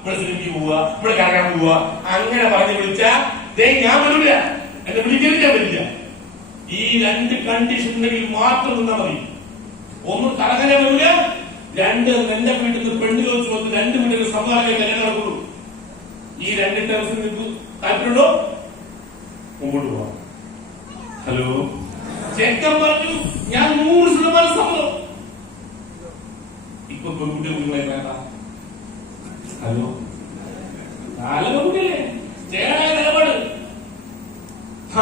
ഇവിടെ സിനിമയ്ക്ക് പോവുക, ഇവിടെ കറങ്ങാൻ പോവുക, അങ്ങനെ പറഞ്ഞ് വിളിച്ചാ ഞാൻ വരില്ല, എന്നെ വിളിക്കാൻ പറ്റില്ല. ഈ രണ്ട് കണ്ടീഷൻ ഉണ്ടെങ്കിൽ മാത്രം നിന്നാ മതി. ഒന്ന് കറങ്ങാൻ വരില്ല, രണ്ട് എന്റെ വീട്ടിൽ നിന്ന് പെണ്ണ് ചോദിച്ചു വന്ന് 2 വീട്ടിൽ സമാധാനം കല്യാണം നടക്കുള്ളൂ. ഈ 2 ടേംസ് നിങ്ങൾക്ക് താല്പര്യമുണ്ടോ? മുമ്പോട്ട് പോവാം. ഹലോ, ചെക്കൻ പറഞ്ഞു ഞാൻ 100% സമ്മതം. ഇപ്പൊ പെൺകുട്ടി കുട്ടികളെ വേണ്ട. ഹലോ, നല്ല പെൺകുട്ടിയല്ലേ, ചേരായ നിലപാട്.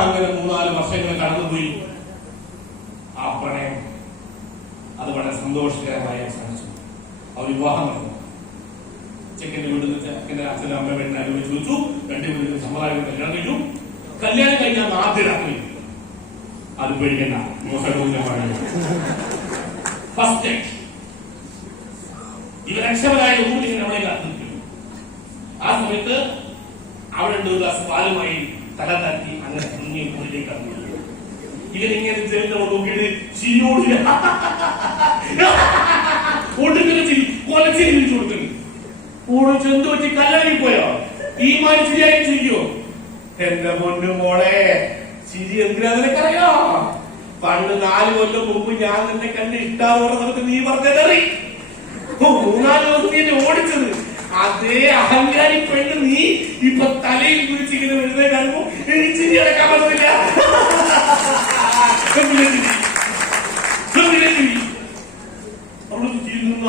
അങ്ങനെ 3-4 വർഷങ്ങൾ കടന്നുപോയി. ആ പ്രണയം അത് വളരെ സന്തോഷകരമായി അവസാനിച്ചു. അവർ വിവാഹം നടന്നു. ചെക്കന്റെ വീട്ടിൽ നിന്ന് ചെക്കന്റെ അച്ഛനും അമ്മ വീട്ടിൽ അനുഭവിച്ചു വെച്ചു. 2 വീട്ടിൽ സമ്പ്രദായം കല്യാണം കഴിച്ചു. കല്യാണം കഴിഞ്ഞാൽ ആദ്യ രാത്രി അത് പേടിക്കണ്ട, ഫസ്റ്റ് ഇവ രക്ഷകരായ ഊട്ടി നമ്മളെ കാത്തിരിക്കുന്നു. ആ സമയത്ത് അവിടെ 2 ഗ്ലാസ് പാലുമായി തല താറ്റി അങ്ങനെ കുഞ്ഞി കൂടിലേക്ക് ഇറങ്ങി. ഇവരിങ്ങനെ ചെറുതോ നോക്കിയിട്ട് ചിരിയോട് ഒടുക്കുന്ന ചിരി കൊലച്ചിരി വിളിച്ചു കൊടുക്കുന്നു. ചെന്ത് വെച്ച് കല്യാണി പോയോ? ഈ മാറി ചിരിയായി ചിരിക്കോ? എന്റെ പൊന്നു മോളെ, ചിരി എന്തിനാന്ന് നിനക്കറിയോ? പണ്ട് 4 കൊല്ലം മുമ്പ് ഞാൻ നിന്നെ കണ്ട് ഇഷ്ടാവുന്ന സമയത്ത് നീ പറഞ്ഞറി 3-4 ദിവസം നീ എന്നെ ഓടിച്ചത്. അതേ അഹങ്കാരി പെണ്ണ് നീ ഇപ്പൊ തലയിൽ കുറിച്ചിങ്ങനെ വെറുതെ കാണുമ്പോ എനിക്ക് ചിരി അടക്കാൻ പറ്റില്ല. അവൾക്ക് ചിരി നിന്ന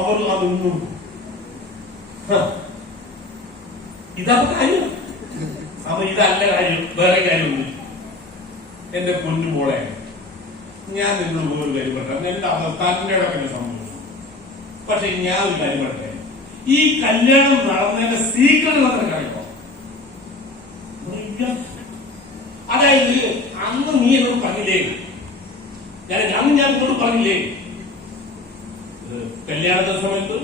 അവർ അതൊന്നും ഇതാ കാര്യം. അപ്പൊ ഇതല്ല കാര്യം, വേറെ കാര്യമൊന്നും. എന്റെ പൊന്നു മോളെ, ഞാൻ നിന്നോട് ഒരു കാര്യം പറയാം. എന്റെ അവസ്ഥാനത്തിന്റെ സംഭവിച്ചു. പക്ഷെ ഞാൻ ഒരു കാര്യം പറയട്ടെ, ഈ കല്യാണം നടന്നതിന്റെ സീക്രട്ട് നടന്നിട്ടോ? അതായത് അന്ന് നീ എന്നോട് പറഞ്ഞില്ലേ, ഞാൻ നിന്നോട് പറഞ്ഞില്ലേ, കല്യാണത്തിന്റെ സമയത്ത്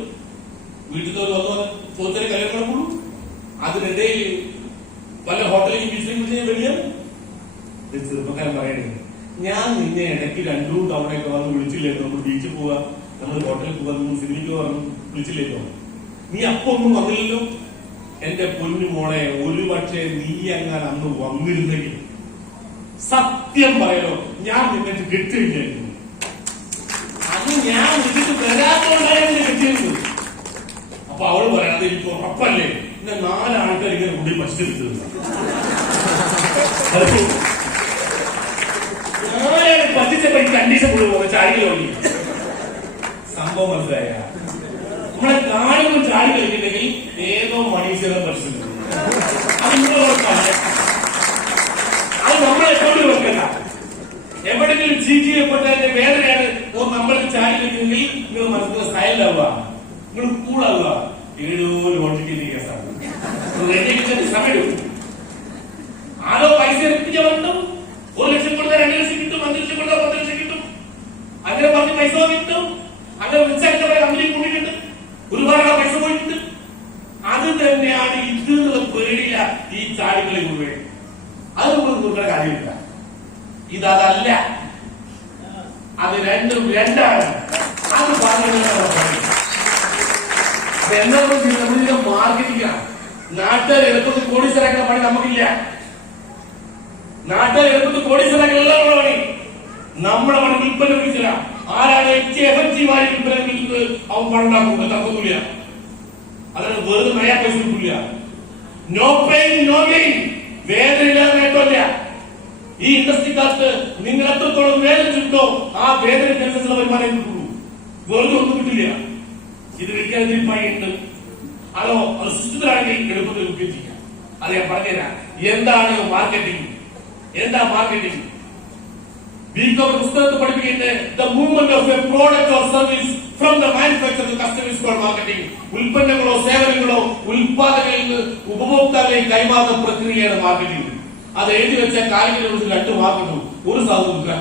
വീട്ടിൽ വന്നു ചോദിച്ചാൽ കല്യാണം നടക്കുള്ളൂ. അതിനിടയിൽ വല്ല ഹോട്ടലിൽ ബിസിനസ് വലിയ ചെറുപ്പക്കാരൻ പറയണേ, ഞാൻ നിന്നെ ഇടയ്ക്ക് 2 തവണയൊക്കെ വന്ന് വിളിച്ചില്ലേട്ടോ, നമ്മൾ ബീച്ചിൽ പോവാ, നമ്മൾ ഹോട്ടലിൽ പോവാ, നമ്മൾ സിനിമയ്ക്ക് പറഞ്ഞു വിളിച്ചില്ലേട്ടോ, നീ അപ്പൊ ഒന്നും വന്നില്ലല്ലോ. എന്റെ പൊന്നു മോളെ, ഒരു പക്ഷേ നീ അങ്ങനെ അന്ന് വന്നിരുന്നെങ്കിൽ സത്യം പറയലോ, ഞാൻ നിന്നിട്ട് കെട്ടിയില്ലായിരുന്നു. അന്ന് ഞാൻ വിളിച്ചിട്ട് വരാത്തോണ്ടായിരുന്നു കെട്ടിയിരുന്നത്. അപ്പൊ അവള് പറയാതെ എനിക്ക് ഉറപ്പല്ലേ, ഇന്ന് 4 ആൾക്കാർ ഇങ്ങനെ കൂടി പശ്ചിത്തത് പറ്റിച്ചപ്പോ ഈ കണ്ടീഷൻ കൂടി ചാടി കളി സംഭവം മനസ്സിലായ. നമ്മളെ കാണുമ്പോൾ ചാടി കളിക്കുന്നെങ്കിൽ ഏതോ മണീശ്വരം പഠിച്ചിട്ടുണ്ട്. അത് നമ്മളെ കൊണ്ട് വെക്കണ്ട. എവിടെങ്കിലും ചീറ്റ് ചെയ്യപ്പെട്ടതിന്റെ വേദനയാണ് നമ്മൾ ചാടി കളിക്കുന്നെങ്കിൽ നിങ്ങൾ മനസ്സിൽ സൈലന്റാവുക, നിങ്ങൾ കൂളാവുക. 7 ലോജിക്കൽ കേസാണ്. സമയം ആരോ പൈസ എത്തിച്ചു, 1 ലക്ഷം കൊടുത്താൽ 2 ലക്ഷം കിട്ടും, 5 ലക്ഷം കൊടുത്താൽ 10 ലക്ഷം കിട്ടും. അങ്ങനെ പറഞ്ഞ് പൈസ കിട്ടും. അങ്ങനെ വിളിച്ചാൽ കമ്പനി കൂടിയിട്ടുണ്ട്, ഒരുപാട് പൈസ പോയിട്ടുണ്ട്. അത് തന്നെയാണ് ഇത് എന്നുള്ള പേടിയില്ല ഈ ചാടികളെ മുഴുവൻ. അത് നമ്മൾ നോക്കേണ്ട കാര്യമില്ല. ഇതല്ല, അത് രണ്ടും രണ്ടാണ്. അത് നമ്മളിതിന്റെ മാർക്കറ്റിംഗാണ്. നാട്ടുകാർ എളുപ്പത്തിൽ കോടീശ്വരാക്കുന്ന പണി നമുക്കില്ല. നാട്ടുകാർ എളുപ്പത്തിൽ കോടീശ്വരാക്കുന്ന എല്ലാവരുടെ പണി നമ്മുടെ പണി വിൽപ്പന വിളിച്ചില്ല. ആരാണ് എഫക്റ്റീവായി വിൽപ്പന വിൽക്കുന്നത് അവൻ പണം ഉണ്ടാക്കും, തർക്കമില്ല. അതാണ് വെറുതെ നയാ പൈസ കിട്ടില്ല. നോ പെയിൻ നോ ഗെയിൻ, വേദനയില്ലാതെ നേട്ടമില്ല. ഈ ഇൻഡസ്ട്രിക്കകത്ത് നിങ്ങൾ എത്രത്തോളം വേദന കിട്ടോ ആ വേദനയ്ക്കനുസരിച്ചുള്ള വരുമാനം കിട്ടുള്ളൂ, വെറുതെ ഒന്നും കിട്ടില്ല. ഇത് വിൽക്കാൻ തീരുമാനിക്കുന്നുണ്ട്, അതോ അത് സിസ്റ്റത്തിലാണെങ്കിൽ എളുപ്പത്തിൽ വിൽക്കുകയും ചെയ്യാം. അത് ഞാൻ പറഞ്ഞുതരാം. എന്താണ് മാർക്കറ്റിംഗ്? എന്താ മാർക്കറ്റിംഗ്? ബികോം പുസ്തകത്തിൽ പഠിപ്പിക്കുന്നത് the movement of a product or service from the manufacture to customers called marketing. ഉൽപ്പന്നങ്ങളോ സേവനങ്ങളോ ഉൽപാദകരിൽ നിന്ന് ഉപഭോക്താവിലേക്ക് കൈമാറുന്ന പ്രക്രിയയാണ് മാർക്കറ്റിംഗ്. അത് എഴുതി വെച്ച കാര്യങ്ങളെ കുറിച്ച് 2 മാർക്കറ്റും ഒരു സാധനം വിൽക്കാൻ.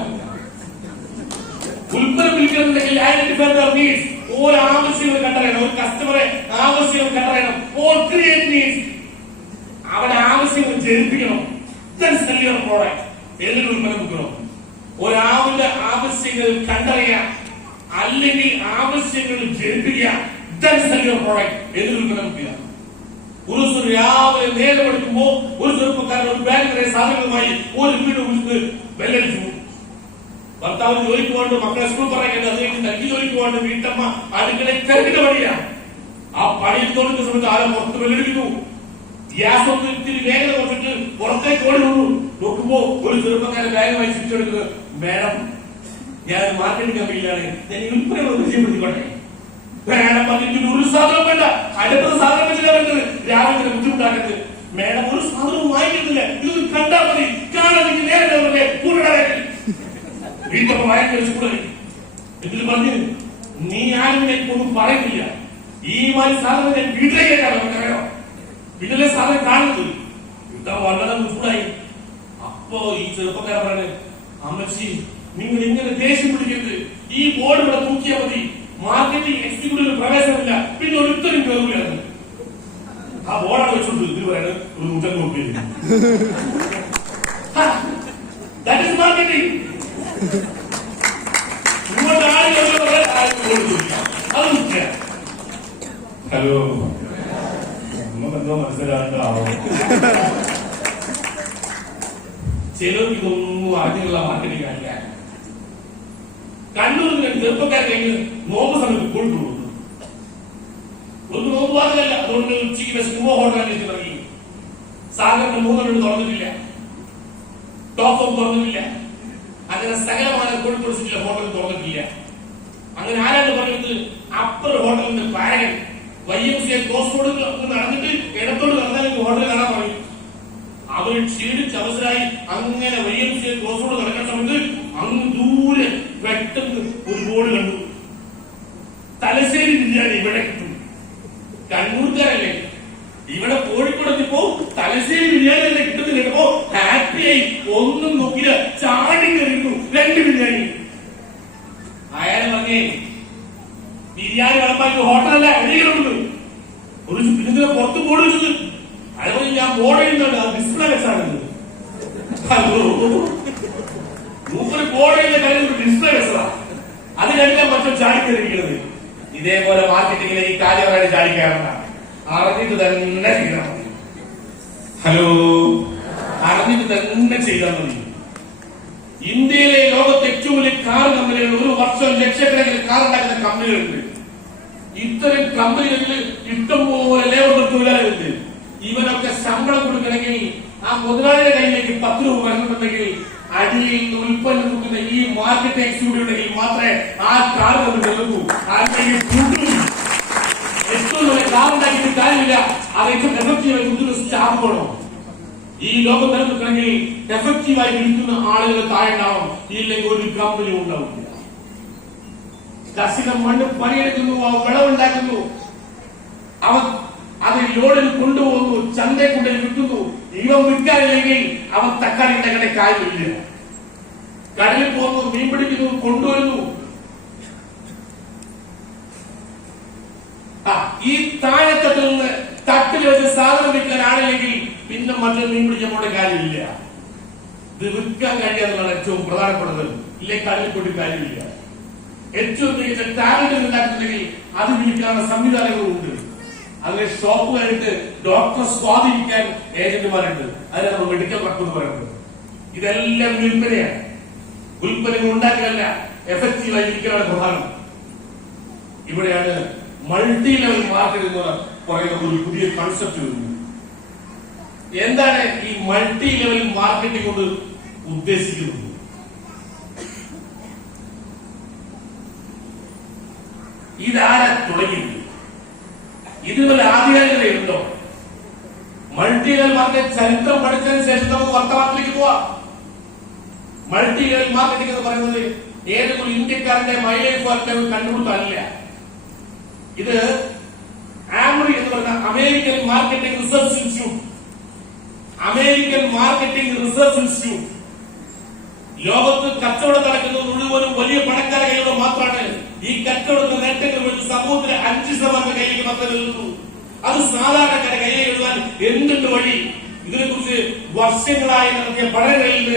ഉൽപ്പന്നം വിൽക്കുന്നുണ്ടെങ്കിൽ ഐഡന്റിഫൈ ദ നീഡ്സ്. ഓരോ ആവശ്യങ്ങൾ കണ്ടറിയണം, ഒരു കസ്റ്റമറെ ആവശ്യങ്ങൾ കണ്ടറിയണം. ഓൾ ക്രിയേറ്റ് നീഡ്സ്, അവരുടെ ആവശ്യങ്ങൾ ജനിപ്പിക്കണം. then sell your product. ഏതൊരു ഉൽപ്പന്നം വിൽക്കണം, ഒരാളുടെ ആവശ്യങ്ങൾ കണ്ടറിയാം, അല്ലെങ്കിൽ ആവശ്യങ്ങൾ ജനിപ്പിക്കുക. then sell your product. ഏതൊരു ഉൽപ്പന്നം കിട്ടുക. ഒരു ദിവസം രാവിലെ നേരെ പഠിക്കുമ്പോ ഒരു ചെറുപ്പക്കാരൻ ഒരു ബാങ്കിലെ സാധനങ്ങളുമായി ഒരു വീട് വിളിച്ച് ബെല്ലടിച്ചു. ഭർത്താവിന് ജോലിക്ക് പോകണ്ട്, മക്കളെ സ്കൂൾ പറയുന്നത്, അത് കഴിഞ്ഞ് തനിക്ക് ജോലിക്ക് പോകണ്ട്, വീട്ടമ്മ അടുക്കളയിൽ കരുതിന്റെ പണിയാണ്. ആ പണിയിൽ തോന്നുന്ന സമയത്ത് ആരും പുറത്ത് ബെല്ലടിക്കുന്നു. ഗ്യാസ് ഒന്ന് ഇത്തിരി വേഗത കുറച്ചിട്ട് പുറത്തേക്ക് ഓടി വന്നു. നോക്കുമ്പോ ഒരു ചെറുപ്പക്കാരൻ ബാഗുമായി തിരിച്ചെടുക്കുന്നത്, മാഡം ഞാൻ മാർക്കറ്റിംഗ് കമ്പനിയിലാണ്, ഞാൻ ഉൽപ്പന്നം പരിചയപ്പെടുത്തിക്കോട്ടെ. മാഡം പറഞ്ഞിട്ട് ഒരു സാധനം വേണ്ട, അടുത്ത സാധനം വെച്ചില്ല വരുന്നത്, രാവിലെ ബുദ്ധിമുട്ടാക്കരുത്. മാഡം ഒരു സാധനവും വാങ്ങിക്കുന്നില്ല, ഇത് കണ്ടാൽ മതി, കാണാൻ നേരെ കൂടാതെ വീട്ടമ്മ വാങ്ങിച്ചു കൂടെ. എന്നിട്ട് പറഞ്ഞു, നീ ആരും ഒന്നും പറയുന്നില്ല, ഈ മാതിരി സാധനം ഞാൻ വീട്ടിലേക്ക് കേൾക്കാം, വീട്ടിലെ സാധനം കാണുന്നത്. വീട്ടാ വളരെ ചൂടായി. അപ്പോ ഈ ചെറുപ്പക്കാരൻ പറഞ്ഞു, അമ്മച്ചി നിങ്ങൾ ഇങ്ങനെ ദേഷ്യം പിടിക്കരുത്, ഈ ബോർഡ് ഇവിടെ തൂക്കിയാൽ മതി, മാർക്കറ്റിംഗ് എക്സിക്യൂട്ടീവ് പ്രവേശനമില്ല, പിന്നെ ഒരുത്തരും കയറുകയാണ്. ആ ബോർഡാണ് വെച്ചോണ്ട് ഇത് പറയാണ് ഒരു 150 രൂപ. That is marketing. ഹലോ, നമുക്കെന്തോ മനസ്സിലാണ്ടാവോ? ചിലർക്ക് ഇതൊന്നും അറിഞ്ഞുള്ള മാർക്കറ്റിംഗ് അല്ല. കണ്ണൂരിൽ ചെറുപ്പക്കാർ കഴിഞ്ഞ് നോമ്പ് സമയത്ത് കോഴിക്കോട് വന്നു. ഒന്ന് നോമ്പ് പാകമല്ല, അതുകൊണ്ട് ഉച്ചയ്ക്ക് സിനിമ ഹോട്ടലിൽ തുടങ്ങി. സാഗറിന്റെ 3 തുറന്നിട്ടില്ല, ടോപ്പ് തുറന്നിട്ടില്ല, അങ്ങനെ സകലമായ കോഴിക്കോട് സിറ്റിയിലെ ഹോട്ടൽ തുറന്നിട്ടില്ല. അങ്ങനെ ആരാണ് പറയുന്നത്? അപ്പർ ഹോട്ടലിന്റെ പാരകൻ YMCA ക്രോസ് റോഡ് നടന്നിട്ട് ഇടത്തോട് നടന്നാൽ ഹോട്ടൽ കാണാൻ പറയും. അവര് ക്ഷീണിച്ച് അവസരമായി അങ്ങനെ YMCA ക്രോസ് റോഡ് നടക്കുന്ന സമയത്ത് അങ്ങ് ദൂരെ പെട്ടെന്ന് ഒരു ബോർഡ് കണ്ടു, തലശ്ശേരി ബിരിയാണി ഇവിടെ കിട്ടും. കണ്ണൂർക്കാരല്ലേ, ഇവിടെ കോഴിക്കോട് എത്തിപ്പോ തലശ്ശേരി ബിരിയാണി തന്നെ കിട്ടുന്നില്ല. കേട്ടപ്പോ ഹാപ്പിയായി, ഒന്നും നോക്കില്ല, ചാടി കയറിയിരുന്നു 2 ബിരിയാണി. അയാൾ പറഞ്ഞേ, ബിരിയാണി വിളമ്പാൻ ഹോട്ടലല്ല, എവിടെയുണ്ട് ഒരു ഇതിന്റെ പുറത്ത് ബോർഡ് വെച്ചത്. അയാൾ പറഞ്ഞ്, ഞാൻ ബോർഡ് എഴുതുന്നുണ്ട്, അത് ഡിസ്പ്ലേ വെച്ചാണ്. മൂപ്പര് ബോർഡ് എഴുതുന്ന കാര്യം ഡിസ്പ്ലേ വെച്ചതാ. അത് കഴിഞ്ഞാൽ മറ്റും ചാടിക്കയറിയിരിക്കുന്നത്. ഇതേപോലെ മാർക്കറ്റിംഗിലെ ഈ കാര്യമായിട്ട് ചാടിക്കാറുണ്ട്. അറിഞ്ഞിട്ട് തന്നെ ചെയ്താൽ മതി. ഹലോ, അറിഞ്ഞിട്ട് തന്നെ ചെയ്താൽ മതി. ഇന്ത്യയിലെ ലോകത്തെ ഏറ്റവും വലിയ കാർ കമ്പനികൾ, ഒരു വർഷം ലക്ഷക്കണക്കിന് കാർ ഉണ്ടാക്കുന്ന കമ്പനികളുണ്ട്. ഇത്തരം കമ്പനികളിൽ ഇഷ്ടംപോലെ ലേബർ തൊഴിലാളികളുണ്ട്. ഇവനൊക്കെ ശമ്പളം കൊടുക്കണമെങ്കിൽ ആ മുതലാളിയുടെ കയ്യിലേക്ക് 10 രൂപ വരണമെന്നുണ്ടെങ്കിൽ അടിയിൽ നിന്ന് ഉൽപ്പന്നം കൊടുക്കുന്ന ഈ മാർക്കറ്റ് എക്സിക്യൂട്ടീവ് ഉണ്ടെങ്കിൽ മാത്രമേ ആ കാർ കമ്പനി നിൽക്കൂ. ഏറ്റവും നല്ല കാർ ഉണ്ടാക്കിയിട്ട് കാര്യമില്ല, അത് ഏറ്റവും എഫക്റ്റീവായി കൊടുക്കുന്ന സ്റ്റാഫ് വേണം. ഈ ലോകം നിലനിൽക്കണമെങ്കിൽ എഫക്റ്റീവായി വിൽക്കുന്ന ആളുകൾ താഴെ ഉണ്ടാവും, ഇല്ലെങ്കിൽ ഒരു കമ്പനി ഉണ്ടാവില്ല. കർഷകൻ മണ്ണ് പണിയെടുക്കുന്നു, അവ വിളവുണ്ടാക്കുന്നു, അവൻ അത് ലോഡിൽ കൊണ്ടുപോകുന്നു, ചന്തയിൽ കൊണ്ടു വിൽക്കുന്നു. ഇവൻ വിൽക്കാനില്ലെങ്കിൽ അവൻ തക്കാളി ഉണ്ടാക്കേണ്ട കാര്യമില്ല. കടലിൽ പോകുന്നു, മീൻ പിടിക്കുന്നു, കൊണ്ടുവരുന്നു. ഈ താഴെത്തട്ടിൽ നിന്ന് തട്ടിൽ വെച്ച് സാധനം വിൽക്കാൻ ആളില്ലെങ്കിൽ പിന്നെ മറ്റൊരു മീൻ പിടിക്കാൻ പോകേണ്ട കാര്യമില്ല. ഇത് വിൽക്കാൻ കഴിയാന്നുള്ളതാണ് ഏറ്റവും പ്രധാനപ്പെട്ടത്. ഇല്ലെങ്കിൽ കടലിൽ പോയിട്ട് കാര്യമില്ല. ഏറ്റവും മികച്ച ടാലന്റ് ഉണ്ടാക്കുന്നുണ്ടെങ്കിൽ അത് വിൽക്കാനുള്ള സംവിധാനങ്ങളുണ്ട്. അതിലെ ഷോപ്പുകാരുണ്ട്, ഡോക്ടറെ സ്വാധീനിക്കാൻ ഏജന്റുമാരുണ്ട്, അതിനെ നമ്മൾ മെഡിക്കൽ റെപ്പ് എന്ന് പറയുന്നത്. ഇതെല്ലാം വിൽപ്പനയാണ്. ഉൽപ്പന്നങ്ങൾ ഉണ്ടാക്കലല്ല, എഫക്റ്റീവായി വിൽക്കലാണ് പ്രധാനം. ഇവിടെയാണ് മൾട്ടി ലെവൽ മാർക്കറ്റിംഗ് എന്ന് പറയുന്ന ഒരു പുതിയ കൺസെപ്റ്റ് വരുന്നത്. എന്താണ് ഈ മൾട്ടി ലെവൽ മാർക്കറ്റിംഗ് കൊണ്ട് ഉദ്ദേശിക്കുന്നത്? ഇതാരാ തുടങ്ങിയത്? ഇതുപോലെ ആധികാരികതയുണ്ടോ? മൾട്ടി ലെവൽ മാർക്കറ്റ് ചരിത്രം പഠിച്ചതിന് ശേഷം നമുക്ക് വർത്തമാനത്തിലേക്ക് പോവാം. മൾട്ടി ലെവൽ മാർക്കറ്റിംഗ് എന്ന് പറയുന്നത് ഏതെങ്കിലും ഇന്ത്യക്കാരന്റെ മൈലേജ് കണ്ടുപിടുത്തല്ല. ഇത് ആംറി എന്ന് പറയുന്ന അമേരിക്കൻ മാർക്കറ്റിംഗ് റിസർച്ച് ഇൻസ്റ്റിറ്റ്യൂട്ട്, ലോകത്ത് കച്ചവടം നടക്കുന്നത് മുഴുവനും വലിയ പണക്കാരെ കയ്യിലൂടെ മാത്രമാണ്. ഈ കച്ചവടത്തിന്റെ നേട്ടങ്ങൾ വേണ്ടി സമൂഹത്തിലെ 5% കയ്യിലേക്ക് മാത്രമേ എഴുതുന്നു. അത് സാധാരണക്കാരെ കയ്യിൽ എഴുതാൻ എന്തുണ്ട് വഴി? ഇതിനെക്കുറിച്ച് വർഷങ്ങളായി നടത്തിയ പഠനങ്ങളിൽ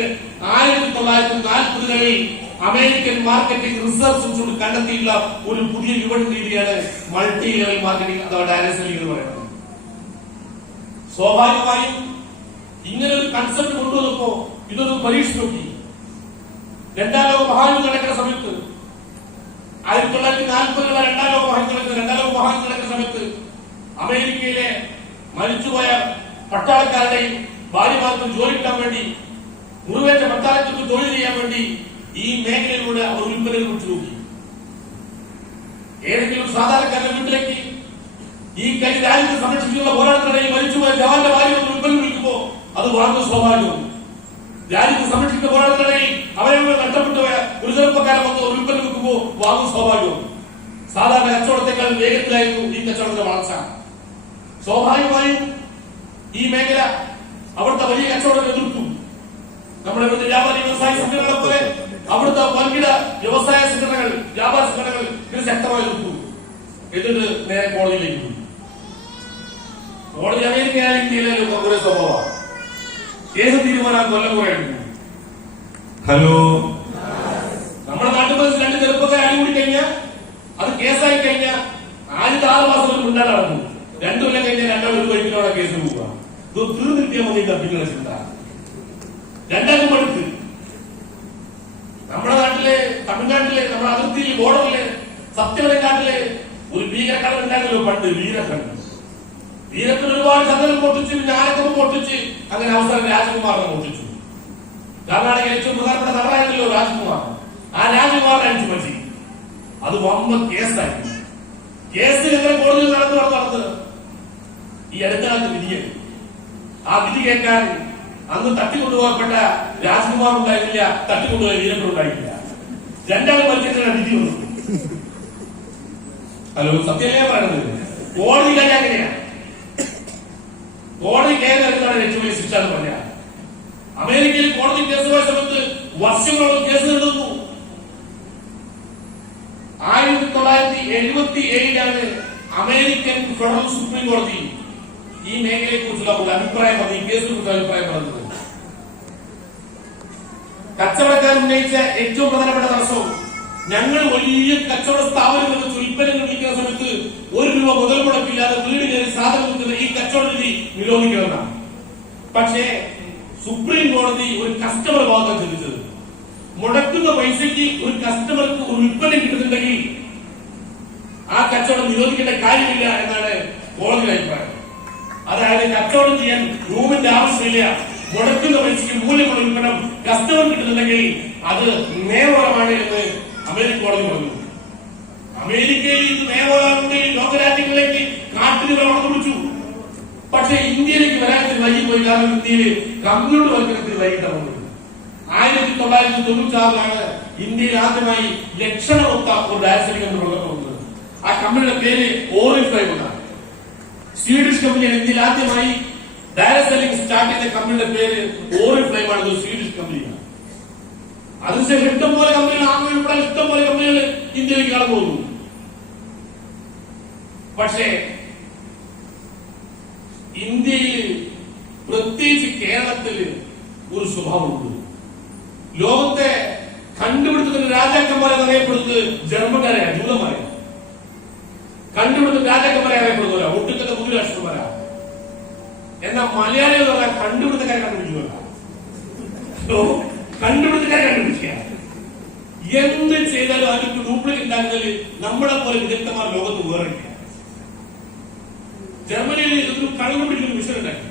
1940കളിൽ അമേരിക്കൻ മാർക്കറ്റിംഗ് റിസർച്ച് ഇൻസ്റ്റിറ്റ്യൂട്ട് കണ്ടെത്തിയിട്ടുള്ള ഒരു പുതിയ വിപണന രീതിയാണ് മൾട്ടി ലെവൽ മാർക്കറ്റിംഗ് അഥവാ ഡയറക്ട് സെല്ലിംഗ് എന്ന് പറയുന്നത്. സ്വാഭാവികമായും ഇങ്ങനെ ഒരു കൺസെപ്റ്റ് കൊണ്ടുവന്നപ്പോ ഇതൊന്ന് പരീക്ഷിച്ച് നോക്കി. രണ്ടാം ലോക മഹായുദ്ധം നടക്കുന്ന സമയത്ത് 1940 രണ്ടാം ലോക മഹായുദ്ധം നടക്കുന്ന സമയത്ത് അമേരിക്കയിലെ മരിച്ചുപോയ പട്ടാളക്കാരുടെയും ഭാര്യമാർക്കും ജോലി കിട്ടാൻ വേണ്ടി, മുറിവേറ്റ പട്ടാളങ്ങൾക്ക് തൊഴിൽ ചെയ്യാൻ വേണ്ടി ഈ മേഖലയിലൂടെ അവർ ഉൽപ്പന്നങ്ങൾ വിളിച്ചു നോക്കി. ഏതെങ്കിലും സാധാരണക്കാരുടെ വീട്ടിലേക്ക് ഈ രാജ്യത്തെ സംരക്ഷിച്ചുള്ള പോരാട്ടത്തിനിടയിൽ മരിച്ചുപോയ ജവാന്റെ ഭാര്യ ഉൽപ്പന്നം വിളിക്കുമ്പോ അത് വാങ്ങുന്ന സ്വാഭാവികവും. രാജ്യത്തെ സംരക്ഷിക്കുന്ന പോരാട്ടത്തിനിടയിൽ അവരെ നഷ്ടപ്പെട്ടുപോയ ഒരു ചെറുപ്പക്കാരൻ വന്ന് ഉൽപ്പന്നം വിൽക്കുമ്പോ വാങ്ങുന്ന സ്വാഭാവികവും. സാധാരണ കച്ചവടത്തെക്കാൾ വേഗത്തിലായിരുന്നു ഈ കച്ചവടത്തിന്റെ വളർച്ച. സ്വാഭാവികമായും ഈ മേഖല അവിടുത്തെ വലിയ കച്ചവടം എതിർത്തു. നമ്മുടെ ഇവിടുത്തെ വ്യാപാരി വ്യവസായ സംഘടനകളെ പോലെ അവിടുത്തെ വൻകിട വ്യവസായ സംഘടനകൾ, വ്യാപാര സംഘടനകൾ ഇത് ശക്തമായി എതിർത്തു. എന്നിട്ട് നേരെ കോടതിയിലേക്ക് പോയി. കോടതി അമേരിക്കയായ ഇന്ത്യയിലെ ഒരു സ്വഭാവമാണ്. കേസ് തീരുമാനം കൊല്ലം കുറെ എടുക്കും. ഹലോ, നമ്മുടെ നാട്ടിൽ രണ്ട് ചെറുപ്പക്കാരെ അടികൂടി കഴിഞ്ഞാൽ അത് കേസായി കഴിഞ്ഞാൽ ആദ്യത്തെ 6 മാസം മുന്നേ നടന്നു. 2 കൊല്ലം കഴിഞ്ഞാൽ രണ്ടാം ഒരു വൈകിട്ടോടെ കേസ് പോവുക. ഇത് തീർന്നിട്ടിയാൽ മതി തപ്പിക്കുന്ന ചിന്ത. രണ്ടാം അടുത്ത് നമ്മുടെ നാട്ടിലെ, തമിഴ്നാട്ടിലെ, നമ്മുടെ അതിർത്തിയിൽ ബോർഡറിലെ സത്യവരക്കാട്ടിലെ ഒരു ഭീകരക്കട ഉണ്ടായിരുന്നല്ലോ പണ്ട്, വീരപ്പൻ ഒരുപാട് ചന്ദ്രൻ പൊട്ടിച്ച്, പിന്നെ ആനക്കമ്പ് പൊട്ടിച്ച്, അങ്ങനെ അവസാനം രാജകുമാറിനെ പൊട്ടിച്ചു. കർണാടകയിൽ ഏറ്റവും പ്രധാനപ്പെട്ട നടനായിരുന്നല്ലോ രാജകുമാർ. ആ രാജകുമാറിനെ അടിച്ചു പറ്റി. അത് വമ്പ കേസായി. കേസ് എങ്ങനെ കോടതിയിൽ നടന്നത് ഈ അടുത്ത കാലത്ത് വിധിയാണ്. ആ വിധി കേൾക്കാൻ അന്ന് തട്ടിക്കൊണ്ടുപോകപ്പെട്ട രാജ്കുമാർ ഉണ്ടായിട്ടില്ല, തട്ടിക്കൊണ്ടുപോയ വീരപ്പൻ ഉണ്ടായിട്ടില്ല. രണ്ടാളും മത്സരത്തിലാണ് വിധി വന്നത്. ഹലോ, സത്യമേ പറയുന്നത്. കോടതി കാര്യം അങ്ങനെയാണ്. കോടതി കേസ് എടുത്താണ് ഏറ്റവും വലിയ ശിക്ഷ എന്ന് പറഞ്ഞാൽ. അമേരിക്കയിൽ കോടതി കേസുമായി സമയത്ത് വർഷങ്ങളോളം കേസ് നടന്നു. 1977 അമേരിക്കൻ ഫെഡറൽ സുപ്രീം കോടതി ഈ മേഖലയെ കുറിച്ചുള്ള ഒരു അഭിപ്രായം പറഞ്ഞു. ഈ കേസിനെ കുറിച്ച് അഭിപ്രായം പറഞ്ഞത് കച്ചവടക്കാർ ഉന്നയിച്ച ഏറ്റവും പ്രധാനപ്പെട്ട തടസ്സവും, ഞങ്ങൾ വലിയ കച്ചവട സ്ഥാപനങ്ങൾ വെച്ച് ഉൽപ്പന്നങ്ങൾ വിൽക്കുന്ന സമയത്ത് 1 രൂപ മുതൽ മുടക്കില്ലാതെ വീട് കയറി സാധനം വിൽക്കുന്ന ഈ കച്ചവട രീതി നിരോധിക്കണമെന്നാണ്. പക്ഷേ സുപ്രീം കോടതി ഒരു കസ്റ്റമർ ഭാഗത്താണ് ചിന്തിച്ചത്. മുടക്കുന്ന പൈസയ്ക്ക് ഒരു കസ്റ്റമർക്ക് ഒരു ഉൽപ്പന്നം കിട്ടുന്നുണ്ടെങ്കിൽ ആ കച്ചവടം നിരോധിക്കേണ്ട കാര്യമില്ല എന്നാണ് കോടതിയുടെ അഭിപ്രായം. അതായത് കച്ചവടം ചെയ്യാൻ റൂമിന്റെ ആവശ്യമില്ല, മുടക്കുന്ന പൈസയ്ക്ക് മൂല്യമുള്ള ഉൽപ്പന്നം കസ്റ്റമർ കിട്ടുന്നുണ്ടെങ്കിൽ അത് നിയമപരമാണ് എന്ന് അമേരിക്കൻ കോടതി പറഞ്ഞു. അമേരിക്കയിൽ ഇത് നിയമപരമുണ്ട്. ലോകരാജ്യങ്ങളിലേക്ക് കാട്ടിന് വളർന്നു പിടിച്ചു. പക്ഷെ ഇന്ത്യയിലേക്ക് വരാൻ വൈകിപ്പോയി. കാരണം ഇന്ത്യയിൽ കമ്പ്യൂട്ടർ വൽക്കരണത്തിന് വൈകിട്ടാണ് വന്നത്. 1996 ഇന്ത്യയിൽ ആദ്യമായി ലക്ഷണമൊത്ത ഒരു ഡയറക്ട് എന്ന് വന്നത്. ആ കമ്പനിയുടെ പേര് ഓറിഫ്ലൈം എന്നാണ്. സ്വീഡിഷ് കമ്പനിയാണ്. ഇന്ത്യയിൽ ആദ്യമായി ഡയറക്ട് സെല്ലിംഗ് സ്റ്റാർട്ട് ചെയ്ത കമ്പനിയുടെ പേര് ഓറിഫ്ലൈം ആണ്. സ്വീഡിഷ് കമ്പനിയാണ്. അതിനുശേഷം ഇഷ്ടംപോലെ കമ്പനികൾ, ആത്മീയ ഇഷ്ടംപോലെ കമ്പനികൾ ഇന്ത്യയിലേക്ക് കടന്നു പോകുന്നു. പക്ഷേ ഇന്ത്യയിൽ, പ്രത്യേകിച്ച് കേരളത്തിൽ ഒരു സ്വഭാവമുണ്ട്. ലോകത്തെ കണ്ടുപിടുത്തത്തിന്റെ രാജാക്കന്മാരെ അറിയപ്പെടുന്നത് ജർമ്മൻകാരെയാണ്, ജൂതന്മാരെയാണ്. കണ്ടുപിടുത്ത രാജാക്കന്മാരെ അറിയപ്പെടുന്നവരാ, ഒട്ടുക്കത്തെ പുതിയ രാഷ്ട്രന്മാരാ. എന്നാൽ മലയാളികൾ പറഞ്ഞാൽ കണ്ടുപിടുത്തക്കാരെ കണ്ടുപിടിക്കുക. കണ്ടുപിടുത്തക്കാരെ കണ്ടുപിടിക്കുക. എന്ത് ചെയ്താലും അതിന് ഡ്യൂപ്ലിക്കേറ്റ് ഉണ്ടാക്കുന്നതിൽ നമ്മളെ പോലെ വിദഗ്ധന്മാർ ലോകത്ത് വേറെ. ജർമ്മനിയിൽ ഇതൊരു കണ്ടുപിടിക്കുന്ന മിഷൻ ഉണ്ടാക്കി.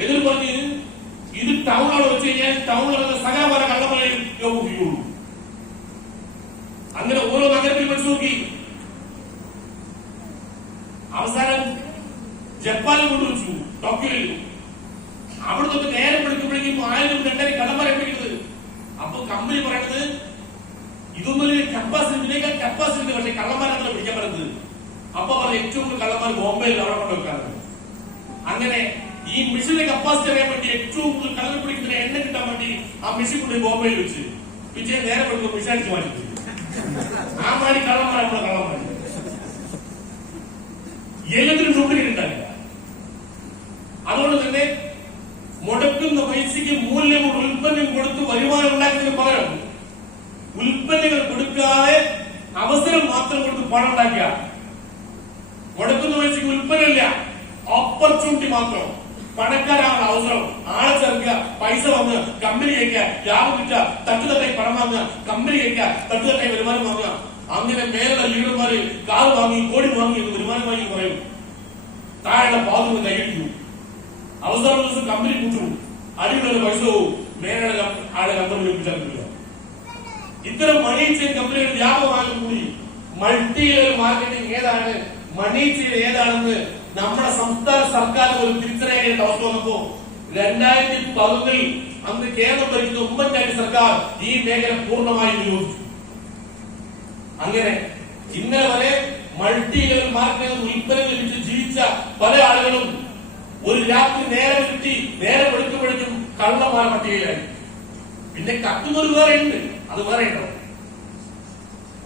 എന്നിട്ട് പറഞ്ഞ് ഇത് ടൗണാണ് വെച്ച് കഴിഞ്ഞാൽ ടൗണിലുള്ള സകലമായ കള്ളമലയിൽ ഉപയോഗിക്കുള്ളൂ. അങ്ങനെ ഓരോ നഗരത്തിൽ വെച്ച് നോക്കി. അവസാനം ജപ്പാനിൽ കൊണ്ടുവച്ചു, ടോക്കിയോയിൽ. അവിടുത്തെ നേരെ പിടിക്കുമ്പോഴേക്കും 1000-2000 കള്ളന്മാരെ പിടിക്കുന്നത്. അപ്പൊ കമ്പനി പറയുന്നത് ഇതൊന്നും കപ്പാസിറ്റി കപ്പാസിറ്റി, പക്ഷെ കള്ളന്മാരാണ് പിടിക്കാൻ പറയുന്നത്. അപ്പൊ പറഞ്ഞ ഏറ്റവും കൂടുതൽ കള്ളന്മാർ ബോംബെയിൽ അവിടെ കൊണ്ട് വെക്കാറുണ്ട്. അങ്ങനെ ഈ മെഷീന്റെ കപ്പാസിറ്റി അറിയാൻ വേണ്ടി ഏറ്റവും കൂടുതൽ കള്ളനെ പിടിക്കുന്ന എണ്ണ കിട്ടാൻ വേണ്ടി ആ മെഷീൻ കൊണ്ട് ബോംബെയിൽ വെച്ച് പിറ്റേ നേരെ പിടിക്കുമ്പോൾ മെഷീൻ അടിച്ച് മാറ്റി. ആ മാറി കള്ളന്മാർ നമ്മുടെ കള്ളന്മാർ എല്ലാത്തിനും ഡ്യൂപ്ലിക്കേറ്റ് ഉണ്ടാവില്ല. അതുകൊണ്ട് തന്നെ മുടക്കുന്ന പൈസയ്ക്ക് മൂല്യമുള്ള ഉൽപ്പന്നം കൊടുത്ത് വരുമാനം ഉണ്ടാക്കുന്നതിന് പകരം ഉൽപ്പന്നങ്ങൾ കൊടുക്കാതെ അവസരം മാത്രം കൊടുത്ത് പണം ഉണ്ടാക്കുക. മുടക്കുന്ന പൈസക്ക് ഉൽപ്പന്നമില്ല, ഓപ്പർച്യൂണിറ്റി മാത്രം. പണക്കാരാണ് അവസരം, ആളെ ചേർക്കുക, പൈസ വാങ്ങുക, കമ്പനി കഴിക്കുക, ലാഭം കിട്ടുക, തട്ടുതട്ടായി പണം വാങ്ങുക, കമ്പനി കഴിക്കുക, തട്ടുതട്ടായി വരുമാനം വാങ്ങുക. അങ്ങനെ മേലുള്ള ലീഡർമാര് കാർ വാങ്ങി കോടി വാങ്ങി എന്ന് വരുമാനം വാങ്ങി പറയും. താഴെ പാതുകൾ കൈയടിക്കും. അവസാന ദിവസം കമ്പനി കൂട്ടും, അടിയുള്ള പൈസ പോവും, മേലുള്ള ആളെ കമ്പനി വെപ്പിച്ചാൽ കിട്ടുക. ഇത്തരം മണി ചെയിൻ കമ്പനികൾ വ്യാപകമായും കൂടി മൾട്ടി ലെവൽ മാർക്കറ്റിംഗ് ഏതാണ്, മണി ചെയിൻ ഏതാണെന്ന് നമ്മുടെ സംസ്ഥാന സർക്കാർ ഒരു തിരിച്ചറിയേണ്ട അവസ്ഥ വന്നപ്പോ 2011 അന്ന് കേരളം ഭരിക്കുന്ന ഉമ്മൻചാണ്ടി സർക്കാർ ഈ മേഖല പൂർണ്ണമായി നിരോധിച്ചു. അങ്ങനെ ഇന്നലെ വരെ മൾട്ടി ലെവൽ മാർക്കറ്റിംഗ് ഉൽപ്പന്നങ്ങൾ വിറ്റ് ജീവിച്ച പല ആളുകളും ഒരു രാത്രി നേരം കിട്ടി നേരം എടുക്കുമ്പോഴേക്കും കള്ളമായ പട്ടികയിലായി. പിന്നെ കത്തുന്നൊരു വേറെ ഉണ്ട്, അത് വേറെ ഉണ്ടോ?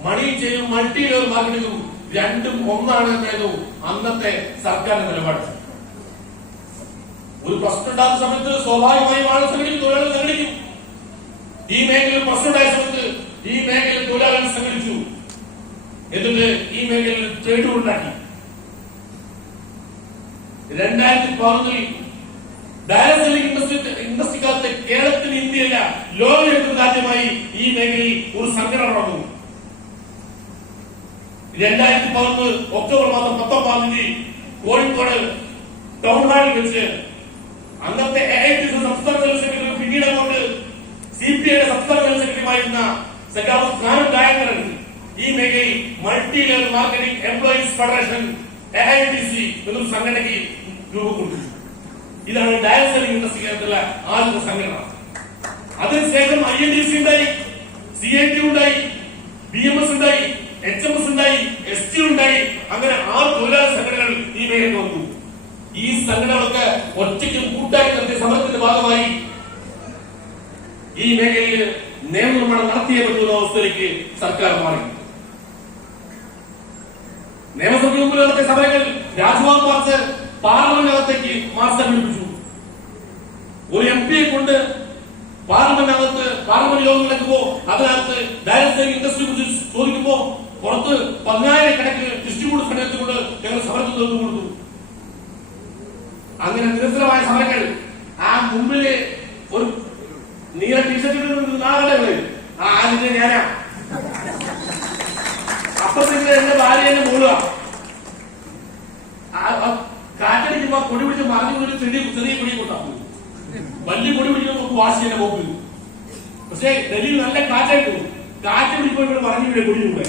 മണി ചെയിനും മൾട്ടി ലെവൽ മാർക്കറ്റിംഗും രണ്ടും ഒന്നാണ് എന്നായിരുന്നു അന്നത്തെ സർക്കാരിന്റെ നിലപാട്. ഒരു പ്രശ്നം ഉണ്ടാകുന്ന സമയത്ത് സ്വാഭാവികമായും ആളുകൾ സംഘടിക്കും, തൊഴിലാളികൾ സംഘടിക്കും. ഈ മേഖലയിൽ പ്രശ്നം ഉണ്ടായ സമയത്ത് ഈ മേഖലയിൽ തൊഴിലാളികൾ സംഘടിച്ചു. എന്നിട്ട് ഈ മേഖലയിൽ ട്രേഡ് ഉണ്ടാക്കി. 2011 ഡയറക്ട് ഇൻഡസ്ട്രിക്കാലത്തെ കേരളത്തിന് ഇന്ത്യയല്ല ലോകമെത്തുന്ന രാജ്യമായി ഈ മേഖലയിൽ ഒരു സംഘടന നടന്നു. 2011 ഒക്ടോബർ മാസം 19 കോഴിക്കോട് ടൗൺ ഹാളിൽ വെച്ച് അന്നത്തെ AITC സംസ്ഥാന ജനറൽ സെക്രട്ടറി, പിന്നീട് അങ്ങോട്ട് CPI സംസ്ഥാന ജനറൽ സെക്രട്ടറിയുമായിരുന്ന സഖാവ് കാനം രാജേന്ദ്രൻ ഈ മേഖലയിൽ multi level marketing employees federation AITC എന്നൊരു സംഘടനയ്ക്ക് രൂപം കൊടുത്തു. ഇതാണ് ഡയറക്ട് ഇൻഡസ്ട്രി കേരളത്തിലെ ആദ്യത്തെ സംഘടന. അതിനുശേഷം INDC ഉണ്ടായി, CIT ഉണ്ടായി, BMS ഉണ്ടായി, HMS ഉണ്ടായി, ST ഉണ്ടായി. അങ്ങനെ 6 തൊഴിലാളി സംഘടനകൾ ഈ മേഖലയിൽ വന്നു. ഈ സംഘടനകളൊക്കെ ഒറ്റയ്ക്കും കൂട്ടായി നടത്തിയ സമരത്തിന്റെ ഭാഗമായി ഈ മേഖലയിൽ നിയമനിർമ്മാണം നടത്തിയേ പറ്റുന്ന അവസ്ഥയിലേക്ക് സർക്കാർ മാറി. നിയമസഭയ്ക്ക് മുമ്പിൽ നടത്തിയ സമരങ്ങൾ രാജ്ഭവൻ മാർച്ച് പാർലമെന്റിനകത്തേക്ക് മാർച്ച് സംഘടിപ്പിച്ചു. ഒരു MP കൊണ്ട് പാർലമെന്റ് യോഗം നടക്കുമ്പോ അതിനകത്ത് ഡയറക്ട് ഇൻഡസ്ട്രി കുറിച്ച് ചോദിക്കുമ്പോ പുറത്ത് 10,000 കണക്കിന് ഡിസ്ട്രിബ്യൂട്ടർ സമയത്തുകൊണ്ട് ഞങ്ങൾ സമരത്തിൽ തീർന്നു കൊടുത്തു. അങ്ങനെ നിരന്തരമായ സമരങ്ങൾ. ആ മുമ്പില് ഒരു നീല ടീഷർട്ട് നാളെ അതിന്റെ ഞാനാ അപ്പത്തിന്റെ എന്റെ ഭാര്യ എന്നെ മൂടുക. കാറ്റടിക്കുമ്പോ കൊടി പിടിച്ച് മറിഞ്ഞു ചെറിയ കൊടി കൊണ്ടാക്കും. വലിയ കൊടി പിടിക്കുമ്പോൾ നമുക്ക് വാശി തന്നെ പോക്ക്. പക്ഷെ ഡൽഹിയിൽ നല്ല കാറ്റായിട്ട് കാറ്റ് പിടിക്കുമ്പോൾ ഇവിടെ മറിഞ്ഞു ഇവിടെ കൊടി കൂടെ.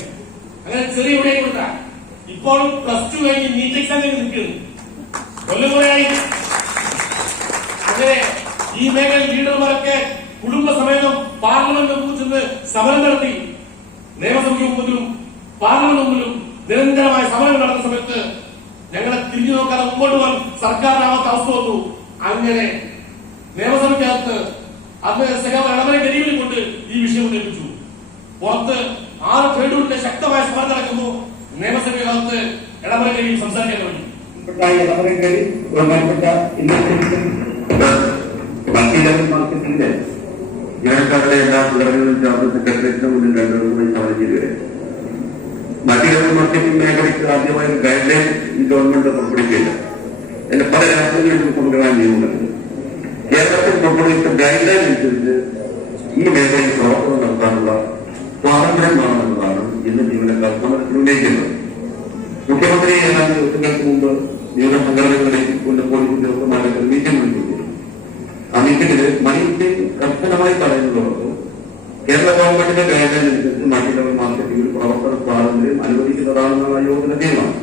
അങ്ങനെ ചെറിയ ഇവിടെ കൊടുത്ത ഇപ്പോഴും +2 കഴിഞ്ഞ് നീറ്റ് എക്സാം കഴിഞ്ഞ് നിൽക്കുന്നു. കൊല്ലം കുറയായി. അങ്ങനെ ഈ മേഖല ലീഡർമാരൊക്കെ കുടുംബസമേതം പാർലമെന്റ് മുമ്പിൽ ചെന്ന് സമരം നടത്തി. നിയമസഭയ്ക്ക് മുമ്പിലും പാർലമെന്റ് മുമ്പിലും നിരന്തരമായ സമരം നടന്ന സമയത്ത് ഞങ്ങളെ തിരിഞ്ഞു നോക്കാതെ മുമ്പോട്ട് പോകാൻ സർക്കാരിനാവാത്ത അവസ്ഥ വന്നു. അങ്ങനെ നിയമസഭയ്ക്കകത്ത് അന്ന് സഖാവ് എളമരം കരീമിനെ കൊണ്ട് ഈ വിഷയം ഉന്നയിപ്പിച്ചു. പുറത്ത് 6 ട്രേഡ് യൂണിയന്റെ ശക്തമായ സമരം നടക്കുമ്പോൾ നിയമസഭയ്ക്കകത്ത് എളമരം കരീം സംസാരിക്കാൻ തുടങ്ങി. മാർക്കറ്റിന്റെ ജീവനക്കാരുടെ എല്ലാ പിള്ളേരും ചേർന്ന് സെക്രട്ടേറിയറ്റിന് മുന്നിൽ 2 ദിവസമായി സമരം ചെയ്തുവരെ മൾട്ടി ലെവൽ മാർക്കറ്റിംഗ് മേഖലയ്ക്ക് ആദ്യമായി ഗൈഡ് ലൈൻ ഈ ഗവൺമെന്റ് പുറപ്പെടുവിക്കില്ല. എന്റെ പല രാജ്യങ്ങളിലും കൊണ്ടുവരാൻ നിയമമുണ്ട്. കേരളത്തിൽ പുറപ്പെടുവിച്ച ഗൈഡ് ലൈൻ അനുസരിച്ച് ഈ മേഖലയിൽ പ്രവർത്തനം നടത്താനുള്ള സ്വാതന്ത്ര്യമാണെന്നതാണ് ഇന്ന് ജീവനക്കാർ സമരത്തിൽ ഉന്നയിക്കുന്നത്. മുഖ്യമന്ത്രി ഏതാനും ദിവസങ്ങൾക്ക് മുമ്പ് ജീവന സംഘടനകളെ കൊണ്ട് പോലീസ് ഉദ്യോഗസ്ഥന്മാരുടെ മീറ്റിംഗ് വിളിച്ചിട്ടുണ്ട്. ആ മീറ്റിംഗിൽ മണി ചെയിൻ കർശനമായി പറയുന്നതോടൊപ്പം കേരള ഗവൺമെന്റിന്റെ ഗൈഡ് ലൈൻ അനുസരിച്ച് മൾട്ടി ലെവൽ മാർക്കറ്റിംഗിൽ പ്രവർത്തന സ്വാതന്ത്ര്യം അനുവദിക്കുന്നതാണെന്നാണ് യോഗത്തിന്റെ തീരുമാനം.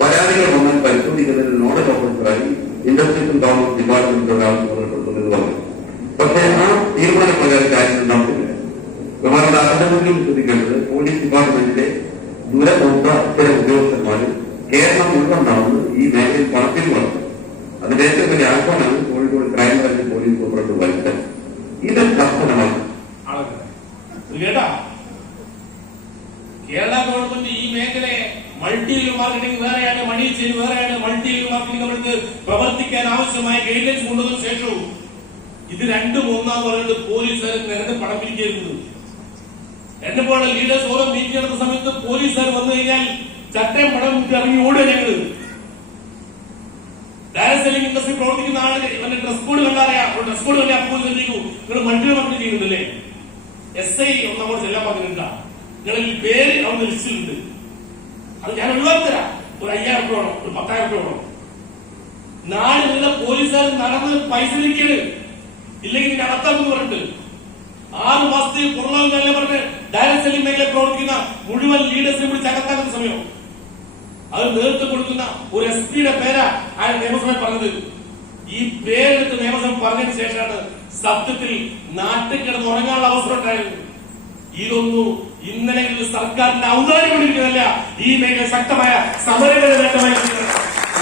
പരാതികൾ വന്നാൽ പരിശോധിക്കുന്നതിന് നോഡൽ ഓഫീസറായി ഇൻഡസ്ട്രീസ് ഗവൺമെന്റ് ഡിപ്പാർട്ട്മെന്റിന്റെ ആവശ്യപ്പെടുത്തുന്നത് പറഞ്ഞു. പക്ഷേ ആ തീരുമാനപ്രകാരം കാര്യങ്ങൾ നടത്തില്ല. ഗവർണറുടെ അസംബ്ലിയിൽ ശ്രദ്ധിക്കേണ്ടത് പോലീസ് ഡിപ്പാർട്ട്മെന്റിലെ ദുരമുക്ത ചില ഉദ്യോഗസ്ഥന്മാർ കേരളം മുഴുവൻ നടന്ന് ഈ മേഖലയിൽ പണത്തിൽ വളർന്നു. അതിന്റെ ഏറ്റവും വലിയ ആഹ്വാനമാണ് Kozhikode crime branch police superintendent വലിച്ചത്. ഇത് കർശനമായി കേരള ഗവൺമെന്റ് ഈ മേഖലയെ മൾട്ടി ലെവൽ മാർക്കറ്റിംഗ് വേറെയാണ്, മണി ചെയിൻ വേറെയാണ്, മൾട്ടി ലെവൽ മാർക്കറ്റിംഗ് അവർക്ക് പ്രവർത്തിക്കാൻ ആവശ്യമായ ഗൈഡ്ലൈൻസ് കൊണ്ടുവന്നതിന് ശേഷവും ഇത് രണ്ടും ഒന്നാന്ന് പറയുന്നത് പോലീസുകാർ നേരത്തെ പണം പിരിക്കരുത്. എന്നെ പോലെ ലീഡേഴ്സ് ഓരോ മീറ്റിംഗ് നടത്തുന്ന സമയത്ത് പോലീസുകാർ വന്നു കഴിഞ്ഞാൽ ചട്ടയും പടം മുട്ടി ഇറങ്ങി ഓടുക ഞങ്ങള്. ഡയറക്ട് സെല്ലിംഗ് ഇൻഡസ്ട്രി പ്രവർത്തിക്കുന്ന ആള് ഇവന്റെ ഡ്രസ് കോഡ് കണ്ടറിയാം. ഡ്രസ് കോഡ് കണ്ടേ അപ്പോൾ ചിന്തിക്കൂ, നിങ്ങൾ മൾട്ടി മൾട്ടി ചെയ്യുന്നുണ്ടല്ലേ. SI ഒന്ന് നമ്മൾ ചെല്ലാൻ പറഞ്ഞിട്ടുണ്ട, നിങ്ങളിൽ പേര് അവിടെ ലിസ്റ്റിലുണ്ട്. അത് ഞാൻ ഒഴിവാക്കിത്തരാം. ഒരു 5000 രൂപ വേണം, ഒരു 10,000 രൂപ വേണം. നാട് നിങ്ങളുടെ പോലീസുകാർ നടന്ന് പൈസ നിൽക്കണ്, ഇല്ലെങ്കിൽ നടത്താമെന്ന് പറഞ്ഞിട്ട് 6 മാസത്തെ പുറലോകം തന്നെ പറഞ്ഞ് ഡയറക്ട് സെല്ലിംഗ് മേഖല പ്രവർത്തിക്കുന്ന മുഴുവൻ ലീഡേഴ്സിനെ കൂടി ചകത്താക്കുന്ന സമയം അത് നേതൃത്വം കൊടുക്കുന്ന ഒരു SP-യുടെ പേരാ അയാൾ നിയമസഭയിൽ പറഞ്ഞത്. ഈ പേരെടുത്ത് നിയമസഭ പറഞ്ഞതിന് ശേഷമാണ് സത്യത്തിൽ നാട്ടിൽ കിടന്ന് ഉറങ്ങാനുള്ള അവസരം ഉണ്ടായത്. ഇതൊന്നും ഇന്നലെ സർക്കാരിന്റെ ഔദാര്യം കൊണ്ടിരിക്കുന്നതല്ല, ഈ മേഖല ശക്തമായ സമരങ്ങളുടെ നേട്ടമായി.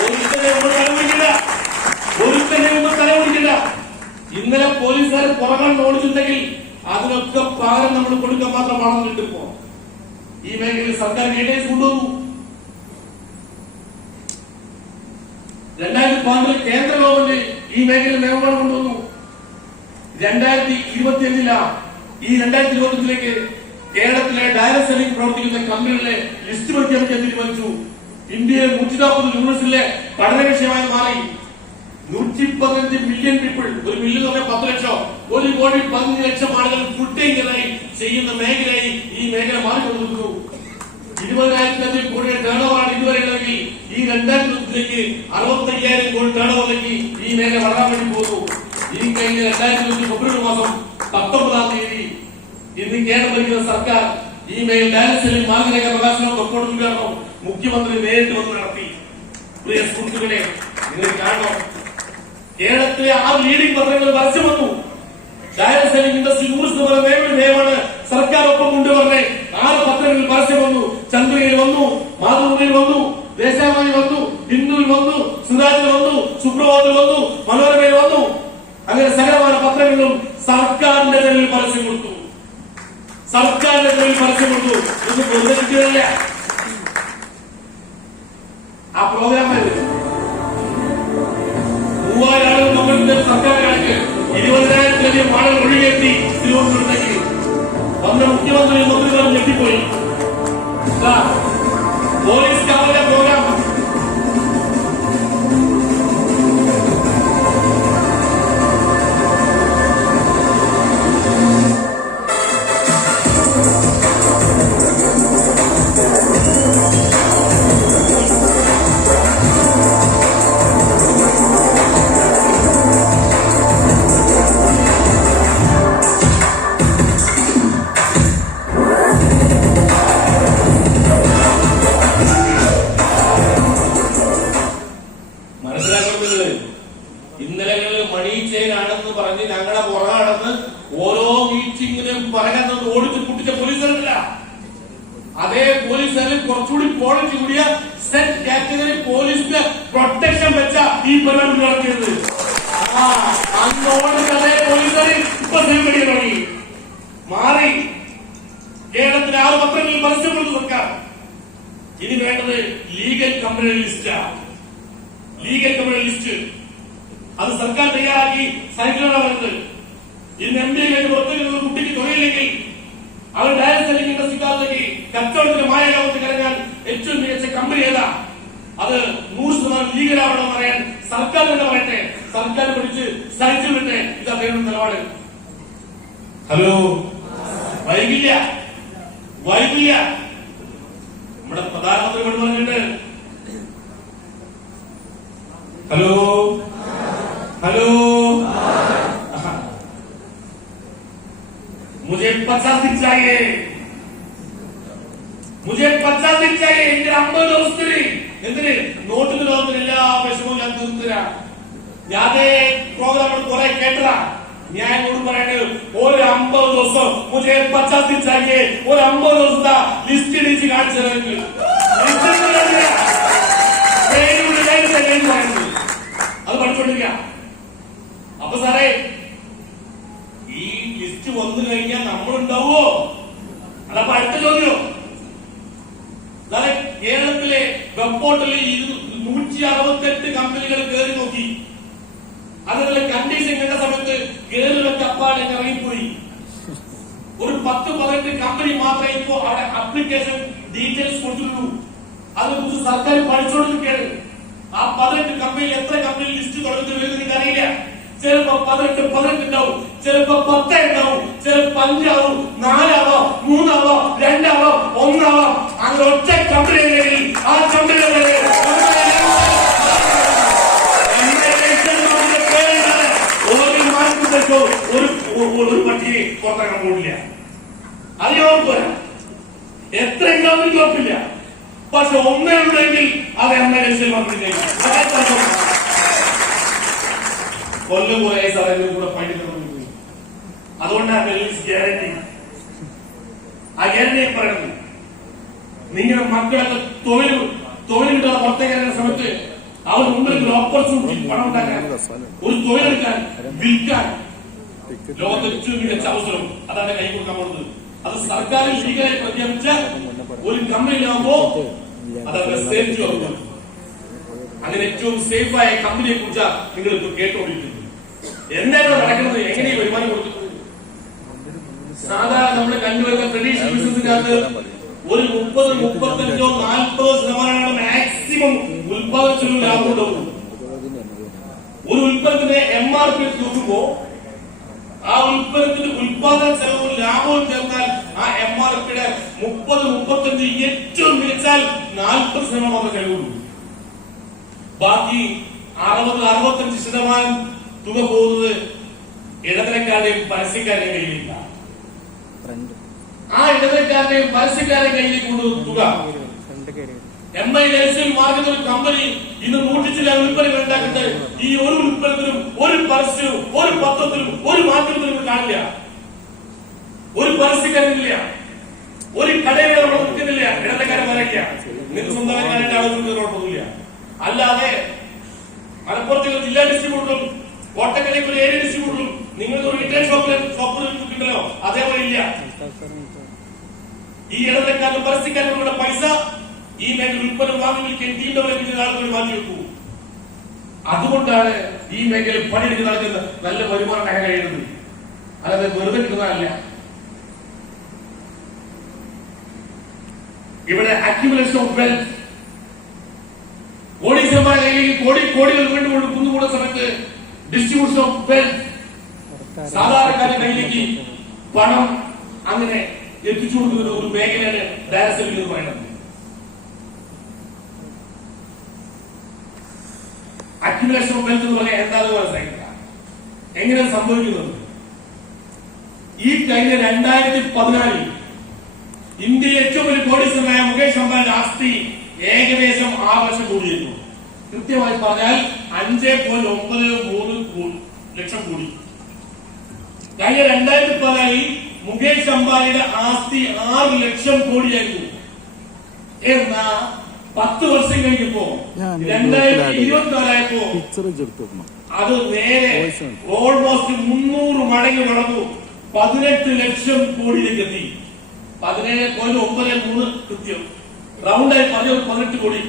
ഒരുത്തനെ ഒന്നും തലമുടിക്കില്ല. ഇന്നലെ പോലീസുകാർ പുറകെ ഓടിച്ചിട്ടുണ്ടെങ്കിൽ അതിനൊക്കെ പകരം നമ്മൾ കൊടുക്കാൻ മാത്രമാണെന്ന് കിട്ടിപ്പോ ഈ മേഖലയിൽ സർക്കാർ ഗൈഡൻസ് കൊണ്ടുവന്നു. 2014 കേന്ദ്ര ഗവൺമെന്റ് ഈ മേഖലയിൽ നിയമങ്ങൾ കൊണ്ടുവന്നു. 2025 ഈ 2025 കേരളത്തിലെ ഡയറക്ട് സെല്ലിംഗ് പ്രവർത്തിക്കുന്ന കമ്പനികളിലെ ലിസ്റ്റ് പ്രഖ്യാപിക്കാൻ തീരുമാനിച്ചു. ഇന്ത്യയിലെ 140 യൂണിവേഴ്സിറ്റിയിലെ പഠന വിഷയമായി മാറി. 115 മില്യൺ പീപ്പിൾ, 1 മില്യൺ എന്ന് പറഞ്ഞാൽ 10 ലക്ഷം, 1,15,00,000 ആളുകൾ ഫുൾ ടൈം ചെയ്യുന്ന മേഖലയായി ഈ മേഖല മാറിക്കൊണ്ടിരിക്കുന്നു. 20,000 കോടി ടേൺ ഓവറാണ് ഇതുവരെ ഉള്ളതെങ്കിൽ ഈ 2025 65,000 കോടി ടേൺ ഓവറിലേക്ക് ഈ മേഖല വളരാൻ വേണ്ടി പോകുന്നു. ഈ കഴിഞ്ഞ 2025 ഫെബ്രുവരി മാസം 19-ാം തീയതി ഇന്ന് കേരളം ഭരിക്കുന്ന സർക്കാർ ഈ മേഖല ഡയറക്ട് സെല്ലിംഗ് മാർഗരേഖ പ്രകാശനം റിപ്പോർട്ട് ഉദ്ഘാടനം മുഖ്യമന്ത്രി നേരിട്ട് വന്ന് നടത്തി. പ്രിയ സുഹൃത്തുക്കളെ, നിങ്ങൾ കാണണം, കേരളത്തിലെ 6 ലീഡിംഗ് പത്രങ്ങൾ പരസ്യം വന്നു. ഡയറക്ട് സെല്ലിംഗ് ഇൻഡസ്ട്രി 100% നിയമമാണ് സർക്കാർ ഒപ്പം കൊണ്ടുവരണേ. 6 പത്രങ്ങളിൽ പരസ്യം വന്നു. ചന്ദ്രികയിൽ വന്നു, മാതൃഭൂമിയിൽ വന്നു, ദേശാഭിമാനിയിൽ വന്നു, ഹിന്ദുവിൽ വന്നു, സിറാജിൽ വന്നു, സുപ്രഭാതത്തിൽ വന്നു, മനോരമയിൽ വന്നു. അങ്ങനെ സകലമായ പത്രങ്ങളിലും സർക്കാരിന്റെ പേരിൽ പരസ്യം കൊടുത്തു. സർക്കാരിന്റെ പേരിൽ പരസ്യം കൊടുത്തു. ഇത് പ്രചരിക്കുകയല്ല. ആ പ്രോഗ്രാമായിരുന്നു 3000 ആളുകൾ പങ്കെടുത്ത സർക്കാർ കണക്ക് 20,000-ലധികം ആളുകൾ ഒഴികെത്തി തിരുവനന്തപുരത്തേക്ക് വന്ന മുഖ്യമന്ത്രി മന്ത്രിമാരും ഞെട്ടിപ്പോയി. പോലീസ് കാവലിലെ പ്രോഗ്രാം ഇന്നലകളിൽ മണി ചെയിനാണെന്ന് പറഞ്ഞ് ഞങ്ങളുടെ പുറകടന്ന് ഓരോ മീറ്റിംഗിനും പറയാൻ ഓടിച്ച് പൊട്ടിച്ച പോലീസുകാരല്ല. അതേ പോലീസുകാരിൽ കുറച്ചുകൂടി ക്വാളിറ്റി കൂടിയ സെറ്റ് കാറ്റഗറി പോലീസിന്റെ പ്രൊട്ടക്ഷൻ വെച്ച ഈ പരിപാടി നടത്തിയത്. അന്നോട് അതേ പോലീസുകാർ ഇപ്പൊ സേവടിക്കാൻ തുടങ്ങി, മാറി. കേരളത്തിലെ 6 പത്രങ്ങളിൽ പരസ്യം കൊടുത്തു സർക്കാർ. ഇനി വേണ്ടത് ലീഗൽ കമ്പനി ലിസ്റ്റാ. ലീഗൽ കമ്പനി ലിസ്റ്റ് അത് സർക്കാർ തയ്യാറാക്കി സൈക്കിളാണ് വരുന്നത്. ഇന്ന് MBA കഴിഞ്ഞ് പുറത്തുനിന്ന് കുട്ടിക്ക് തൊഴിലില്ലെങ്കിൽ അവർ ഡയറക്ട് സെല്ലിംഗ് ഇൻഡസ്ട്രിക്കാർക്ക് കച്ചവടത്തിന് മായാലോകത്ത് ഇറങ്ങാൻ ഏറ്റവും മികച്ച കമ്പനി ഏതാ? അത് 100% ലീഗലാവണമെന്ന് പറയാൻ സർക്കാർ തന്നെ പറയട്ടെ. സർക്കാർ പിടിച്ച് സൈക്കിൾ വിട്ടെ. ഇത് അദ്ദേഹം നിലപാട്. ഹലോ, വൈകില്ല. നമ്മുടെ പ്രധാനമന്ത്രി പറഞ്ഞിട്ട് ഹലോ मुझे 50 दिन चाहिए. ഇതിന്റെ 50 ദിവസത്തിന് എന്തിന്? നോട്ടിന് ലോകത്തിന് എല്ലാ വിഷമവും ഞാൻ തീർത്തരാം. ഞാനേ പ്രോഗ്രാം കുറെ കേട്ടതാ. ഞാൻ എന്നോട് പറയേണ്ടത് ഒരു 50 ദിവസം മുझे 50 दिन चाहिए. ഒരു 50 ദിവസത്തെ ലിസ്റ്റ് ഇടിച്ച് കാണിച്ചു തരാമെങ്കിൽ അത് പഠിച്ചോണ്ടിരിക്കാം. അപ്പൊ സാറേ, ഈ ലിസ്റ്റ് വന്നു കഴിഞ്ഞാൽ നമ്മളുണ്ടാവോ? അതപ്പോ അടുത്ത ചോദ്യം. സാറേ, കേരളത്തിലെ വെബ് പോർട്ടലിൽ 168 കമ്പനികൾ കയറി നോക്കി. അതിനുള്ള കണ്ടീഷൻ കണ്ട സമയത്ത് കയറി വെച്ച അപ്പാടെ ഇറങ്ങിപ്പോയി. ഒരു 10-18 കമ്പനി മാത്രമേ ഇപ്പോ അവിടെ അപ്ലിക്കേഷൻ ഡീറ്റെയിൽസ് കൊടുത്തിട്ടുള്ളൂ. അതിനെക്കുറിച്ച് സർക്കാർ പഠിച്ചുകൊണ്ടിരിക്കുകയാണ്. ആ 18 കമ്പനിയിൽ എത്ര കമ്പനി ലിസ്റ്റ് തുടങ്ങുന്നത് നിങ്ങൾക്ക് അറിയില്ല. ചിലപ്പോ 18 ഉണ്ടാവും, ചിലപ്പോ 10 ഉണ്ടാവും, ചിലപ്പോ 5 ആവും, 4 ആവാം, 3 ആവാം, 2 ആവാം, 1 ആവാം. അങ്ങനെ ഒറ്റ കമ്പനി ആ കമ്പനിയുടെ ഒരു പട്ടിയെ പുറത്താക്കാൻ പോകില്ല. അതിനോർപ്പ് വരാം. എത്ര ഉണ്ടാവും കുഴപ്പമില്ല. പക്ഷെ ഒന്നേ ഉണ്ടെങ്കിൽ അത് MLA കൊല്ലം കുറേ സ്ഥലങ്ങളിൽ കൂടെ പഠിക്കുന്നു. അതുകൊണ്ടാണ് ഗ്യാരണ്ടി. ആ ഗ്യാരണ്ടി പറയുന്നത് നിങ്ങളുടെ മക്കളൊക്കെ തൊഴിൽ കിട്ടാതെ പുറത്തേക്ക് ഇറങ്ങുന്ന സമയത്ത് അവർ മുമ്പിൽ ഒരു ഓപ്പർച്യൂണിറ്റി പണം ഉണ്ടാക്കാൻ, ഒരു തൊഴിലെടുക്കാൻ, വിൽക്കാൻ ലോകത്തെ ഏറ്റവും മികച്ച അവസരം അതാണ് കൈ കൊടുക്കാൻ പോകുന്നത്. അത് സർക്കാരിൽ ലീഗലായി പ്രഖ്യാപിച്ച ഒരു കമ്പനിയാകുമ്പോ അതവരുടെ സേഫ്റ്റി ഉറപ്പാണ്. അങ്ങനെ ഏറ്റവും സേഫായ കമ്പനിയെ കുറിച്ചാണ് നിങ്ങൾ ഇപ്പൊ കേട്ടുകൊണ്ടിരിക്കുന്നത്. എന്താണ് നടക്കുന്നത്? എങ്ങനെയാണ് വരുമാനം കൊടുക്കുന്നത്? സാധാരണ നമ്മൾ കണ്ടുവരുന്ന ട്രഡീഷണൽ ബിസിനസിനകത്ത് ഒരു 30-35-40% മാക്സിമം ഉത്പാദന ചെലവ് ലാഭം ഉണ്ടാവും. ഒരു ഉൽപ്പന്നത്തിന്റെ MRP നോക്കുമ്പോ ആ ഉൽപ്പന്നത്തിന്റെ ഉത്പാദന ചെലവും ലാഭവും ചേർന്നാൽ ആ MRPയുടെ 30-35 ഏറ്റവും മികച്ചാൽ 40% മാത്രമേ കഴിവുള്ളൂ. ബാക്കി 60-65% തുക പോകുന്നത് ഇടനിലക്കാരുടെയും പരസ്യക്കാരുടെയും കയ്യിലില്ല. ആ ഇടനിലക്കാരുടെയും പരസ്യക്കാരുടെയും കയ്യിലേക്ക് കൊണ്ടുവന്ന തുക MILC മാർഗത്തിൽ ഒരു കമ്പനി ഇന്ന് 100 ചില ഉൽപ്പന്നങ്ങൾ ഉണ്ടാക്കുന്നത് ഈ ഒരു ഉൽപ്പന്നത്തിനും ഒരു പരസ്യവും ഒരു പത്രത്തിലും ഒരു മാധ്യമത്തിലും കാണില്ല. ഒരു പരസ്യക്കാരില്ല, ഒരു കടയിൽ നിൽക്കുന്നില്ല, ഇടനിലക്കാരൻ വരയ്ക്ക. നിങ്ങൾക്ക് സ്വന്തമായിട്ട് ആളുകൾക്ക് കുഴപ്പമില്ല. അല്ലാതെ മലപ്പുറത്തേക്ക് ജില്ലാ ഡിസ്ട്രിബ്യൂട്ടറും കോട്ടക്കലേക്ക് ഒരു ഏരിയ ഡിസ്ട്രിബ്യൂട്ടറും നിങ്ങൾക്ക് ഒരു റീറ്റെയിൽ ഷോപ്പിൽ കിട്ടുന്നല്ലോ അതേപോലെ ഇല്ല. ഈ ഇടനിലക്കാരും പരസ്യക്കാരുടെ പൈസ ഈ മേഖല ഉൽപ്പന്നം വാങ്ങി വിൽക്കാൻ ടീം ആളുകൾ മാറ്റി വെക്കൂ. അതുകൊണ്ടാണ് ഈ മേഖലയിൽ പണിയെടുക്കുന്ന ആൾക്ക് നല്ല വരുമാനം ഉണ്ടാക്കാൻ കഴിയുന്നത്. അല്ലാതെ വെറുതെ കിട്ടുന്നതല്ല. ഇവിടെ അക്യുമുലേഷൻ ഓഫ് വെൽത്ത്, കോടീശ്വരന്മാരുടെ കയ്യിലേക്ക് കോടികൾ വീണ്ടും കുന്നുകൂടുന്ന സമയത്ത് ഡിസ്ട്രിബ്യൂഷൻ ഓഫ് വെൽത്ത്, സാധാരണക്കാരുടെ കയ്യിലേക്ക് പണം അങ്ങനെ എത്തിച്ചു കൊടുക്കുന്ന ഒരു മേഖലയാണ് ഡയറക്ട് സെല്ലിംഗ് എന്ന് പറയുന്നത്. അക്യുമുലേഷൻ ഓഫ് വെൽത്ത് എന്ന് പറഞ്ഞാൽ എന്താണെന്ന് മനസ്സിലാക്കില്ല. എങ്ങനെ സംഭവിക്കുന്നത്? ഈ കഴിഞ്ഞ 2014 ഇന്ത്യയിലെ ഏറ്റവും വലിയ കോടീശ്വരനായ മുകേഷ് അംബാനിയുടെ ആസ്തി ഏകദേശം 6 ലക്ഷം കോടിയായിരുന്നു. കൃത്യമായി പറഞ്ഞാൽ 5.93 ലക്ഷം കോടി. കഴിഞ്ഞ 2014 മുകേഷ് അംബാനിയുടെ ആസ്തി 6 ലക്ഷം കോടിയായിരുന്നു. എന്നാ 10 വർഷം കഴിഞ്ഞപ്പോ 2024 അത് നേരെ ഓൾമോസ്റ്റ് 300 മടങ്ങ് വളർന്നു 18 ലക്ഷം കോടിയിലേക്ക് എത്തി. 17.93 കൃത്യം റൗണ്ടായി പറഞ്ഞ 18 കോടി.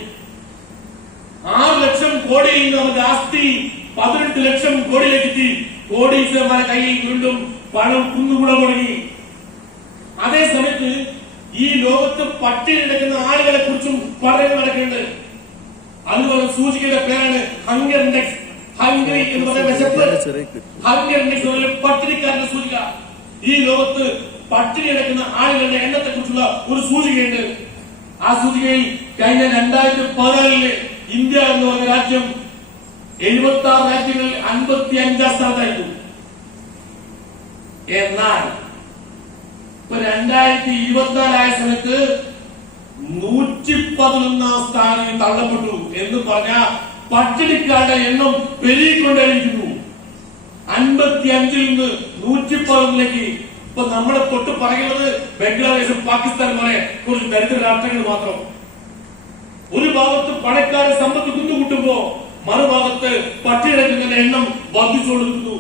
6 ലക്ഷം കോടിയിൽ നിന്ന് അവരുടെ ആസ്തി 18 ലക്ഷം കോടിയിലേക്ക് എത്തി. കോടീശ്വരന്മാരുടെ കയ്യിൽ വീണ്ടും പണം കുന്നുകൂടാൻ തുടങ്ങി. അതേ സമയത്ത് ഈ ലോകത്ത് പട്ടിണി കിടക്കുന്ന ആളുകളെ കുറിച്ചും പഠനം നടക്കുന്നുണ്ട്. അതുപോലെ സൂചികയുടെ പേരാണ് ഹങ്കർ ഇൻഡെക്സ്. ഹംഗറി എന്ന് പറയുന്ന വിശപ്പ്, ഹങ്കർ ഇൻഡെക്സ് പട്ടിണിക്കാരന്റെ സൂചിക. ഈ ലോകത്ത് പട്ടിണി കിടക്കുന്ന ആളുകളുടെ എണ്ണത്തെ കുറിച്ചുള്ള ഒരു സൂചികയുണ്ട്. ആ സൂചികയിൽ കഴിഞ്ഞ 2014 ഇന്ത്യ എന്ന് പറഞ്ഞ രാജ്യം 76 രാജ്യങ്ങളിൽ 55 സ്ഥാനത്തായിരുന്നു. എന്നാൽ ഇപ്പൊ 2024 സമയത്ത് 111 സ്ഥാനത്ത് തള്ളപ്പെട്ടു എന്ന് പറഞ്ഞ പട്ടിണിക്കാരുടെ എണ്ണം പെരുകിക്കൊണ്ടേയിരിക്കുന്നു. 55 നിന്ന് 111 ഇപ്പൊ നമ്മളെ തൊട്ട് പറയുന്നത് ബംഗ്ലാദേശും പാകിസ്ഥാനും പോലെ കുറച്ച് ദരിദ്ര രാഷ്ട്രങ്ങൾ മാത്രം. ഒരു ഭാഗത്ത് പണക്കാരെ സമ്പത്ത് കുന്നുകൂട്ടുമ്പോ മറുഭാഗത്ത് പട്ടിണിയുടെ എണ്ണം വർദ്ധിച്ചുകൊണ്ടിരിക്കുന്നു.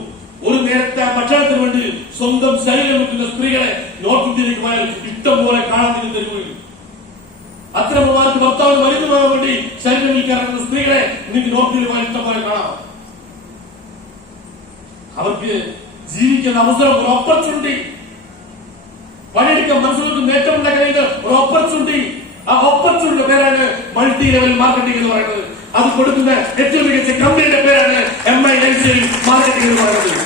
ഒരു നേരത്തെ ഭക്ഷണത്തിന് വേണ്ടി സ്വന്തം ശരീരം വെക്കുന്ന സ്ത്രീകളെ നോർത്ത് ഇന്ത്യയിലേക്ക് പോയാൽ ഇഷ്ടം പോലെ കാണാൻ തരുകയും അത്തരമാർക്ക് ഭർത്താവിന് മരുന്ന് വാങ്ങാൻ വേണ്ടി ശരീരം വിൽക്കാറുള്ള സ്ത്രീകളെ നിങ്ങൾക്ക് നോർത്ത് ഇന്ത്യയിൽ പോയാൽ ഇഷ്ടം പോലെ കാണാം. അവർക്ക് ജീവിക്കുന്ന അവസരം, ഒരു ഓപ്പർച്യൂണിറ്റി. പണിയെടുക്കാൻ മനസ്സിലാക്കി നേട്ടം ഉണ്ടാക്കുന്ന ഒരു ഓപ്പർച്യൂണിറ്റി, ആ ഓപ്പർച്യൂണിറ്റിയുടെ പേരാണ് മൾട്ടി ലെവൽ മാർക്കറ്റിംഗ് എന്ന് പറയുന്നത്. അത് കൊടുക്കുന്ന ഏറ്റവും മികച്ച കമ്പനിയുടെ പേരാണ് MI ലൈഫ്സ്റ്റൈൽ മാർക്കറ്റിംഗ് എന്ന് പറയുന്നത്.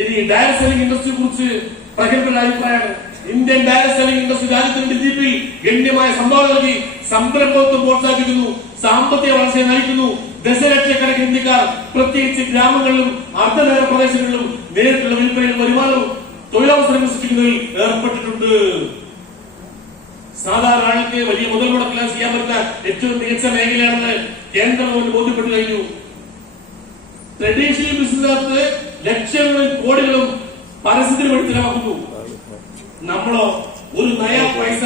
ഇനി ഡയറക്ട് സെല്ലിംഗ് ഇൻഡസ്ട്രിയെ കുറിച്ച് പ്രഗത്ഭ അഭിപ്രായമാണ്. ഇന്ത്യൻ ഡയറക്ട് സെല്ലിംഗ് ഇൻഡസ്ട്രി രാജ്യത്തിന്റെ DGP ഗണ്യമായ സംഭാവന നൽകി സംരംഭത്വം പ്രോത്സാഹിപ്പിക്കുന്നു, സാമ്പത്തിക വളർച്ചയെ നയിക്കുന്നു. ദശലക്ഷക്കണക്കിന് ഇന്ത്യക്കാർ പ്രത്യേകിച്ച് ഗ്രാമങ്ങളിലും അർദ്ധനഗര പ്രദേശങ്ങളിലും നേരിട്ടുള്ള വിൽപ്പനയും വരുമാനവും തൊഴിലവസരങ്ങൾ സൃഷ്ടിക്കുന്നതിൽ ഏർപ്പെട്ടിട്ടുണ്ട്. സാധാരണ ആൾക്ക് വലിയ മുതൽ മുടക്കില്ല ചെയ്യാൻ പറ്റുന്ന ഏറ്റവും മികച്ച മേഖലയാണെന്ന് കേന്ദ്ര ഗവൺമെന്റ് ബോധ്യപ്പെട്ടു കഴിഞ്ഞു. ട്രഡീഷണൽ ബിസിനസ്സിനകത്ത് ലക്ഷങ്ങളും കോടികളും പരസ്യത്തിന് വേണ്ടി ചിലവാക്കുന്നു. നമ്മളോ ഒരു നയ പൈസ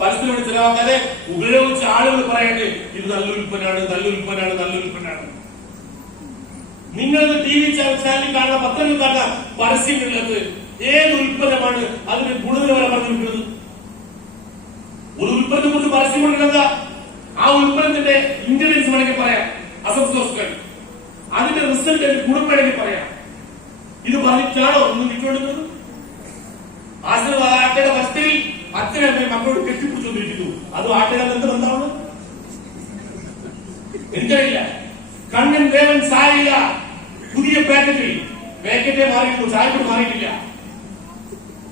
പരസ്യത്തിന് വേണ്ടി ചിലവാക്കാതെ ഉപയോഗിച്ച ആളുകൾ പറയട്ടെ ഇത് നല്ലൊരു ഉൽപ്പന്നമാണ്, നല്ലൊരു ഉൽപ്പന്നമാണ്, നല്ലൊരു ഉൽപ്പന്നമാണ്. നിങ്ങൾ TV ചാനലിൽ കാണുന്ന പത്രങ്ങളിൽ കാണുന്ന പരസ്യങ്ങളിലത് ഏത് ഉൽപ്പന്നമാണ് അതിന്റെ ഗുണനിലവാരം പറഞ്ഞിരിക്കുന്നത്? ഒരു ഉൽപ്പന്നത്തെ കുറിച്ച് പരസ്യം കൊടുക്കുന്നത് ആ ഉൽപ്പന്നത്തിന്റെ ഇൻഗ്രീഡിയൻസ് വേണമെങ്കിൽ പറയാം, അസംസ്കൃതങ്ങൾ അതിന്റെ റിസൾട്ട് ഗുണം വേണമെങ്കിൽ പറയാം. ഇത് പറഞ്ഞിട്ടാണോ ഒന്ന് വിട്ടുകൊടുക്കുന്നത്? ആട്ടയുടെ വസ്തുവിൽ അച്ഛനെ മക്കളോട് കെട്ടിപ്പിടിച്ചുകൊണ്ടിരിക്കുന്നു. അത് ആട്ടയുടെ എന്ത് ബന്ധമാണ് എനിക്കറിയില്ല. കണ്ണൻ ദേവൻ ചായ പുതിയ പാക്കറ്റേ മാറിയിട്ടുള്ളൂ, ചായപ്പൊടി മാറിയിട്ടില്ല.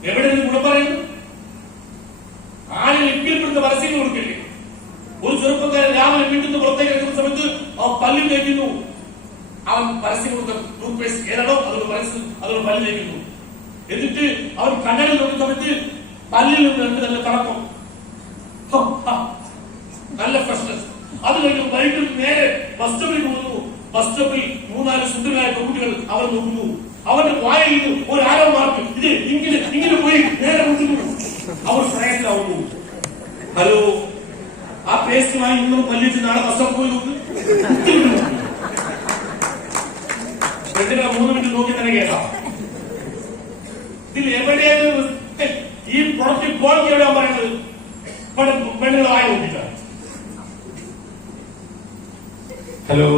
എവിടെ നിന്ന് ഗുണം പറയുന്നു? ആളുകൾ ഇപ്പിൽപ്പെടുന്ന പരസ്യങ്ങൾ കൊടുക്കില്ലേ? ഒരു ചെറുപ്പക്കാരൻ രാവിലെ വീട്ടിൽ നിന്ന് പുറത്തേക്ക് ഇറങ്ങുന്ന സമയത്ത് അവൻ പല്ലിൽ തേക്കുന്നു. അവൻ പരസ്യം കൊടുത്ത ടൂത്ത് പേസ്റ്റ് ഏതാണോ അതൊരു പരസ്യം, അതൊരു പല്ല് തേക്കുന്നു. എന്നിട്ട് അവൻ കണ്ണടിൽ നോക്കുന്ന സമയത്ത് പല്ലിൽ നിന്ന് നല്ല കടക്കം, നല്ല ഫ്രഷ്നസ്. അത് കഴിഞ്ഞ് വൈകിട്ട് നേരെ ബസ് സ്റ്റോപ്പിൽ പോകുന്നു. ബസ് സ്റ്റോപ്പിൽ 3-4 സുന്ദരമായ പെൺകുട്ടികൾ അവർ നോക്കുന്നു. അവന്റെ വായിൽ നിന്ന് ഒരു ആരോ മാർക്ക് ഇത് ഇങ്ങനെ പോയി നേരെ മുട്ടുന്നു. അവർ പ്രയത്നമാവുന്നു. ഹലോ, ആ പേസ്റ്റുമായി ഇന്നും പല്ലിച്ച് നാളെ ബസ് സ്റ്റോപ്പ് പോയി നോക്ക്. 3 മിനിറ്റ് നോക്കി തന്നെ കേൾക്കാം. ഇതിൽ എവിടെയാണ് ഈ പ്രൊഡക്റ്റ് ക്വാളിറ്റി എവിടെയാണ് പറയുന്നത്? പെണ്ണുങ്ങൾ ആയ നോക്കിയിട്ടാണ്. ഹലോ,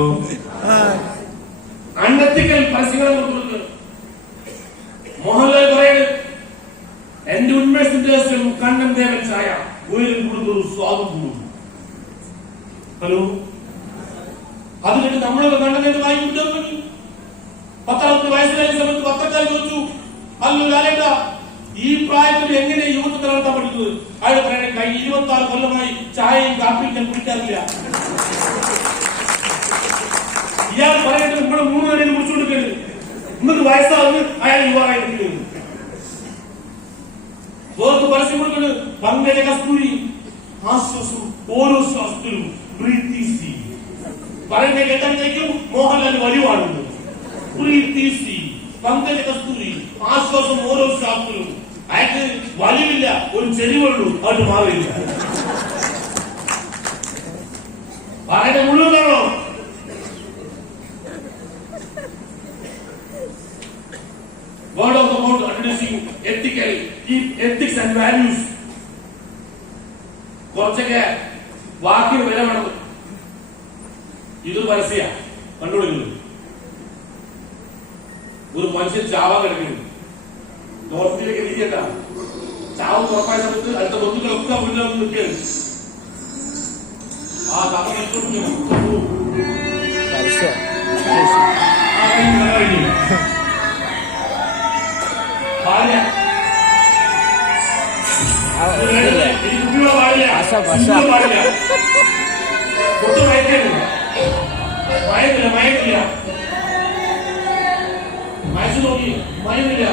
അൺഎത്തിക്കൽ പരസ്യങ്ങളെ കൊടുക്കുന്നത് മോഹൻലാൽ പറയുന്നത് എന്റെ ഉന്മേഷത്തിന്റെ കണ്ണൻ ദേവൻ ചായ ഉയരം കൂടുന്നൊരു സ്വാദം കൂടുന്നു. ഹലോ, അത് കഴിഞ്ഞ് നമ്മളൊക്കെ കണ്ണൻ ദേവൻ വാങ്ങിക്കിട്ടാൻ പറ്റി. 10 വയസ്സിലായ സമയത്ത് പത്രക്കാർ ചോദിച്ചു, അല്ലോ ലാലേട്ട ഈ പ്രായത്തിൽ എങ്ങനെ യുവത്വം നിലനിർത്താൻ പറ്റുന്നത്? അയാൾ പറയണേ 26 കൊല്ലമായി ചായയും കാപ്പിയും ഞാൻ കുടിക്കാറില്ല. ഇയാൾ പറയേണ്ടത് ഇവിടെ 3 പേരെ കുറിച്ചുകൊടുക്കരുത്. ഇന്നത്തെ വയസ്സാകുന്നു അയാൾ യുവാവായിരിക്കുന്നത്. വേറെ പരസ്യം കൊടുക്കുന്നത് പങ്കജ കസ്തൂരി ആശ്വാസം ഓരോ ശ്വാസത്തിലും പ്രീതി പറയുന്ന കേട്ടാൽ മോഹൻലാൽ വഴിവാടുന്നു. പ്രീതി പങ്കജ കസ്തൂരി ആശ്വാസം ഓരോ ശ്വാസത്തിലും. അയാൾക്ക് വലിവില്ല, ഒരു ചെരിവുള്ളൂ, അത് മാറിയില്ല. പറയുന്ന മുഴുവനാണോ? Word of the mouth introducing ethics and values. കുറച്ചൊക്കെ വാക്കിന് വില വേണം. ഇത് പരസ്യ കണ്ടുപിടിക്കുന്നത്. ഒരു മനുഷ്യൻ ചാവാൻ കിടക്കുന്നു. നോർത്തിലേക്ക് എത്തിക്കേണ്ട ചാവ് ഉറപ്പായ സമയത്ത് അടുത്ത ബന്ധുക്കളൊക്കെ മുന്നിൽ നിൽക്കുകയാണ്. ആ കഥ പാടില്ല, ഒട്ടും മയക്കില്ല, മയക്കില്ല, മയച്ചു നോക്കി മയമില്ല,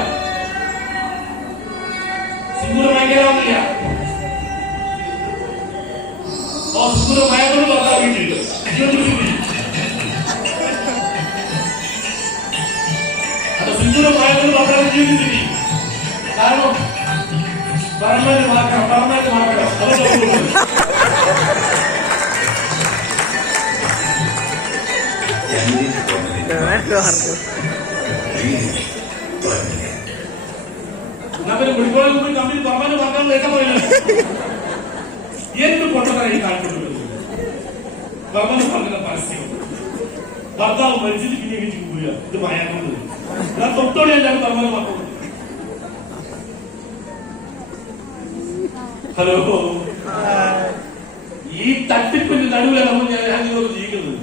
സിന്ദൂര മയക്കാനാവുന്നില്ല. സിന്ദൂര മയക്കൊണ്ട് ഭർത്താവിട്ടില്ല. അത് സിന്ദൂര മയക്കൊണ്ട് ഭർത്താവ് ജീവിച്ചില്ല. കാരണം പെർമനന്റ് മാർക്കണം, പെർമനന്റ് മാർക്കണം. മെഡിക്കോളിൽ പോയി കമ്പനി പെർമനന്റ് മാർക്കാൻ കേൾക്കാൻ പറയില്ല. എന്ത് പൊട്ടനായി കാണിക്കുന്നത്? പെർമനന്റ് മാർക്കുന്ന പരസ്യം ഭർത്താവ് മരിച്ചിട്ട് പിന്നെ പോവുക. ഇത് മയക്കുന്നത് തൊട്ടോളി എല്ലാവരും പറഞ്ഞു പറഞ്ഞു. ഹലോ, ഈ തട്ടിപ്പിന്റെ നടുവിലാണ് ഞാൻ നിങ്ങളോട് ജീവിക്കുന്നത്.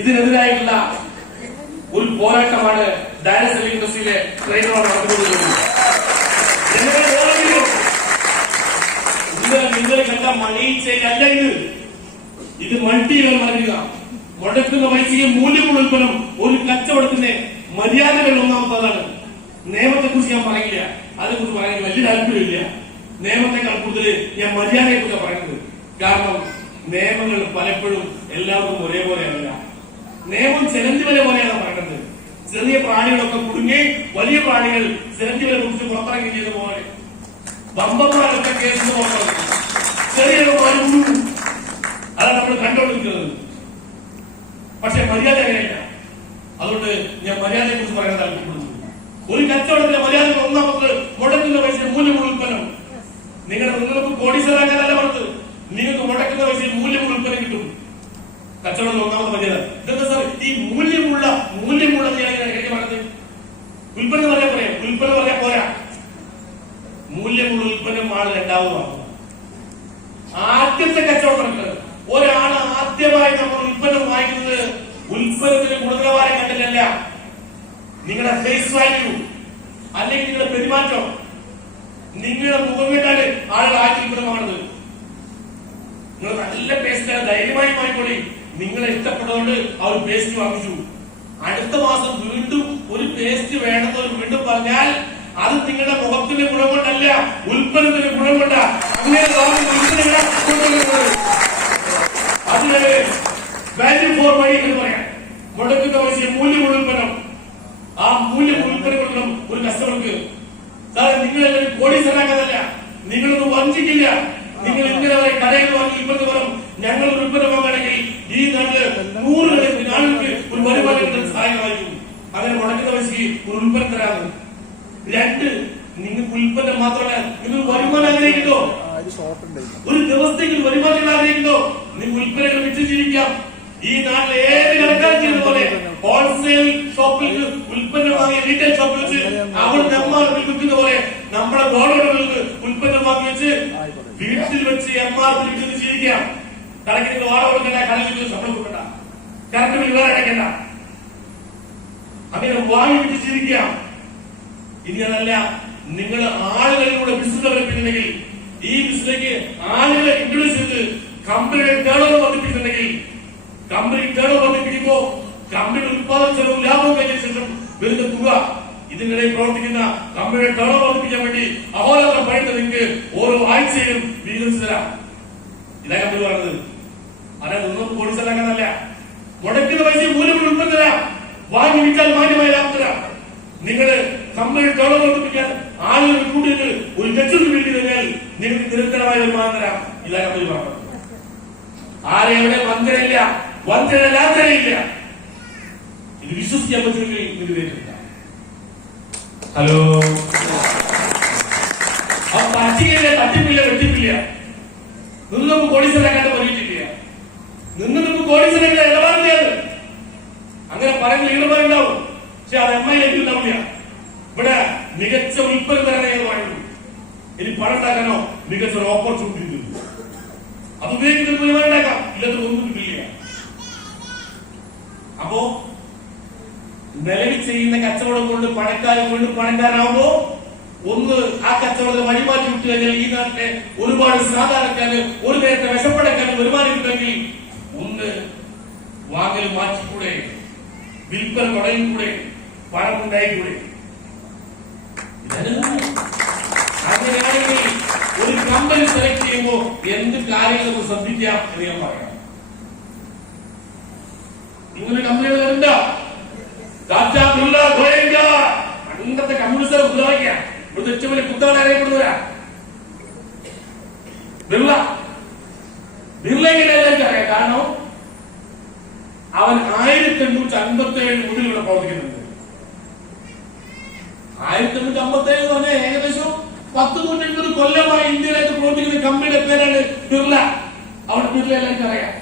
ഇതിനെതിരായിട്ടുള്ള ഒരു പോരാട്ടമാണ് ഡയറക്ട് ഇൻഡസ്ട്രിയിലെ ട്രെയിനറോട് നടന്നുകൊണ്ടിരിക്കുന്നത്. നിങ്ങൾ കണ്ട മണി ചേഞ്ച് അല്ല ഇത് മൾട്ടി ലെവൽ മാറ്റുക. മുടക്കുന്ന പൈസയെ മൂല്യമുള്ള ഉൽപ്പന്നം ഒരു കച്ചവടത്തിന്റെ മര്യാദകൾ ഒന്നാമത്തതാണ്. നിയമത്തെക്കുറിച്ച് ഞാൻ പറയില്ല, അതിനെക്കുറിച്ച് പറയാൻ വലിയ താല്പര്യമില്ല. നിയമത്തെക്കാൾ കൂടുതൽ ഞാൻ മര്യാദയെക്കുറിച്ച് പറയുന്നത്. കാരണം നിയമങ്ങൾ പലപ്പോഴും എല്ലാവർക്കും ഒരേപോലെയല്ല. നിയമം ചിലന്തി വല പോലെയാണ് പറയുന്നത്. ചെറിയ പ്രാണികളൊക്കെ കുടുങ്ങി വലിയ പ്രാണികൾ ചിലന്തി വല കുറിച്ച് പുറത്തിറങ്ങി ചെയ്ത പോലെ ബമ്പന്മാരൊക്കെ കേസിന് പുറത്തിറങ്ങി ചെറിയ അതാണ് നമ്മൾ കണ്ടുകൊണ്ടിരിക്കുന്നത്. പക്ഷെ മര്യാദ അങ്ങനെയല്ല. അതുകൊണ്ട് ഞാൻ മര്യാദയെ കുറിച്ച് പറയാൻ താല്പര്യപ്പെടുന്നു. ഒരു കച്ചവടത്തിലെ മര്യാദകൾ ഒന്നാമത് മുടക്കുന്ന പൈസ മൂല്യമുള്ള ഉൽപ്പന്നം. നിങ്ങൾക്ക് കോടീശ്വരാക്കാനല്ല പറഞ്ഞത്, നിങ്ങൾക്ക് മുടക്കുന്ന പൈസ മൂല്യമുള്ള ഉൽപ്പന്നം കിട്ടും. കച്ചവടത്തിൽ ഒന്നാമത് മര്യാദ ഇതൊക്കെ സാർ. ഈ മൂല്യമുള്ള പറഞ്ഞത് ഉൽപ്പന്നം പറയാൻ പറയാം, ഉൽപ്പന്നം പറയാൻ പോരാ. മൂല്യമുള്ള ഉൽപ്പന്നം ആണ് രണ്ടാമതാണ്. ആദ്യത്തെ കച്ചവടം ഒരാൾ ആദ്യമായി നമ്മൾ ഉൽപ്പന്നം വാങ്ങിക്കുന്നത് ഉൽപ്പന്നത്തിന് ഗുണനിലവാരം കണ്ടില്ലല്ല, നിങ്ങളുടെ ഫേസ് വാല്യൂ അല്ലെങ്കിൽ നിങ്ങളുടെ പെരുമാറ്റം, നിങ്ങളുടെ മുഖം കണ്ടാല് ആളുകൾ ആദ്യം ഉൽപ്പന്നമാണത്. നിങ്ങൾ നല്ല പേസ്റ്റ് ധൈര്യമായി വാങ്ങിക്കൊള്ളി. നിങ്ങളെ ഇഷ്ടപ്പെട്ടതുകൊണ്ട് ആ ഒരു പേസ്റ്റ് വാങ്ങിച്ചു. അടുത്ത മാസം വീണ്ടും ഒരു പേസ്റ്റ് വേണമെന്ന് വീണ്ടും പറഞ്ഞാൽ അത് നിങ്ങളുടെ മുഖത്തിന്റെ ഗുണം കൊണ്ടല്ല, ഉൽപ്പന്നത്തിന്റെ ഗുണം കൊണ്ടാ. അങ്ങനെ അതിന് വാല്യൂ ഫോർ മണി എന്ന് പറയാം. മുടക്കുന്ന പൈസ മൂല്യമുള്ള ഉൽപ്പന്നം. ആ മൂല്യമുള്ള ഉൽപ്പന്നം കൊടുക്കണം ഒരു കസ്റ്റമർക്ക്. സാറേ, നിങ്ങളെല്ലാവരും കോടീശ്വരാക്കാതല്ല, നിങ്ങളൊന്നും വഞ്ചിക്കില്ല. നിങ്ങൾ ഇന്നലെ വരെ കടയിൽ വാങ്ങി ഉൽപ്പന്നം വരും. ഞങ്ങൾ ഒരു ഉൽപ്പന്നം വാങ്ങുകയാണെങ്കിൽ ഈ നാട്ടില് 100 ആളുകൾക്ക് ഒരു വരുമാനം സഹായമായിരിക്കും. അങ്ങനെ മുടക്കുന്ന പൈസക്ക് ഒരു ഉൽപ്പന്നം തരാറ്. 2, നിങ്ങൾക്ക് ഉൽപ്പന്നം മാത്രമല്ല, നിങ്ങൾ വരുമാനം ആഗ്രഹിക്കുന്നോ? ഒരു ദിവസത്തേക്ക് വരുമാനം ആഗ്രഹിക്കുന്നോ? നിങ്ങൾ ഉൽപ്പന്നങ്ങൾ വിറ്റ് ജീവിക്കാം. ഈ നാട്ടിലെ ഏത് കടക്കാരും ചെയ്യുന്ന പോലെ ഹോൾസെയിൽ ഷോപ്പിൽ ഉൽപ്പന്നം വാങ്ങിയ റീറ്റെയിൽ ഷോപ്പിൽ വെച്ച് അവിടെ എംആർപി വിൽക്കുന്ന പോലെ നമ്മുടെ ഗോഡൌണിൽ നിന്ന് ഉൽപ്പന്നം വാങ്ങി വെച്ച് വീട്ടിൽ വെച്ച് എംആർപി വിൽക്കുന്ന ജീവിക്കാം. കടയ്ക്ക് നിങ്ങൾ വാടക കൊടുക്കണ്ട, കടയിൽ ശമ്പളം കൊടുക്കണ്ട, കറണ്ട് ബിൽ വേറെ അടയ്ക്കണ്ട. അങ്ങനെ വാങ്ങി വിറ്റ് ജീവിക്കാം. ഇനി അതല്ല, നിങ്ങൾ ആളുകളിലൂടെ ബിസിനസ് ഡെവലപ്പിക്കുന്നെങ്കിൽ, ഈ ബിസിനസ്സിലേക്ക് ആളുകളെ ഇൻട്രൊഡ്യൂസ് ചെയ്ത് കമ്പനിയുടെ ടേൺ ഓവർ വർദ്ധിപ്പിക്കുന്നുണ്ടെങ്കിൽ, കമ്പനി ടേൺ ഓവർ വർദ്ധിപ്പിക്കുമ്പോ കമ്പനിയുടെ ഉത്പാദന ചെലവും ലാഭവും കഴിഞ്ഞ ശേഷം വരുന്ന തുക, ഇതിനിടയിൽ പ്രവർത്തിക്കുന്ന കമ്പനിയുടെ ടേൺ ഓവർ വർദ്ധിപ്പിക്കാൻ വേണ്ടി അഹോരാത്രം പണിത് നിങ്ങൾക്ക് ഓരോ ആഴ്ചയിലും വിഹിതം തരാം. ഇതാ കമ്പനി പറയുന്നത്. അതായത് ഒന്നും കോടീശ്വരാക്കാനല്ല, മുടക്കുന്ന പൈസ മൂല്യമുള്ള ഉൽപ്പന്നം തരാം. വാങ്ങി വിറ്റാൽ മാന്യമായ ലാഭം തരാം. നിങ്ങള് കമ്പനി ടേൺ ഓവർ വർദ്ധിപ്പിക്കാൻ ആളുകൾ കൂടുതൽ ഒരു ലക്ഷം രൂപ വേണ്ടി കഴിഞ്ഞാൽ നിങ്ങൾക്ക് നിരന്തരമായ വരുമാനം തരാം. ഇതാ കമ്പനി പറഞ്ഞത്. ആരെവിടെ വഞ്ചനയില്ല, വഞ്ചന ലാഞ്ചനയില്ല. ഇത് വിശ്വസിക്കാൻ പറ്റുമെങ്കിൽ ഇത് കേട്ടില്ല. ഹലോ, തട്ടിയില്ല, തട്ടിപ്പില്ല, വെട്ടിപ്പില്ല. നിങ്ങൾക്ക് കോടീശ്വരാക്കാണ്ട് പറ്റിയിട്ടില്ല. നിങ്ങൾക്ക് കോടീശ്വരങ്ങളെ ഇടപാടില്ല. അങ്ങനെ പറയുന്ന ഇടപാടുണ്ടാവും. പക്ഷെ അത് MIA ഉണ്ടാവില്ല. ഇവിടെ മികച്ച ഉൽപ്പന്നം തരണേ എന്ന് പറയുന്നു. ഇനി പണം ഉണ്ടാക്കാനോ മികച്ച ഒരു ഓപ്പർച്യൂണിറ്റി കിട്ടുന്നു. അത് ഉപയോഗിക്കുന്നത് വരുമാനം ഉണ്ടാക്കാം, ഇല്ലാത്ത ഒന്നും കിട്ടില്ല. അപ്പോ നിലവിൽ ചെയ്യുന്ന കച്ചവടം കൊണ്ട് പണക്കാരും വീണ്ടും പണക്കാരാകുമ്പോ ഒന്ന് ആ കച്ചവടത്തെ വഴിമാറ്റി വിട്ടു കഴിഞ്ഞാൽ ഈ നാട്ടിലെ ഒരുപാട് സാധാരണക്കാര് ഒരു നേരത്തെ വിശപ്പടക്കാനും വരുമാനം കിട്ടുമെങ്കിൽ ഒന്ന് വാങ്ങൽ മാറ്റിക്കൂടെ, വിൽപ്പന തുടങ്ങിക്കൂടെ, പണം ഉണ്ടായിക്കൂടെ. അങ്ങനെയാണെങ്കിൽ ഒരു കമ്പനി സെലക്ട് ചെയ്യുമ്പോൾ എന്ത് കാര്യങ്ങൾ ശ്രദ്ധിക്കാം എന്ന് ഞാൻ പറയാം. ഇങ്ങനെ കമ്പനികൾ എന്താ പണ്ടത്തെ കമ്മ്യൂണിസ്റ്റ് മുദ്രാവാക്യ ഇവിടുത്തെ ഏറ്റവും വലിയ കുത്തവൻ അറിയപ്പെടുന്നവരാ ബിർള. ബിർളയെങ്കിലും എല്ലാവർക്കും അറിയാം. കാരണം അവൻ 1857 മുതൽ ഇവിടെ പ്രവർത്തിക്കുന്നുണ്ട്. 1857 എന്ന് പറഞ്ഞാൽ ഏകദേശം 10-150 കൊല്ലമായി ഇന്ത്യയിലേക്ക് പ്രവർത്തിക്കുന്ന കമ്പനിയുടെ പേരാണ് ബിർള. അവിടെ ബിർള എല്ലാവർക്കും അറിയാം.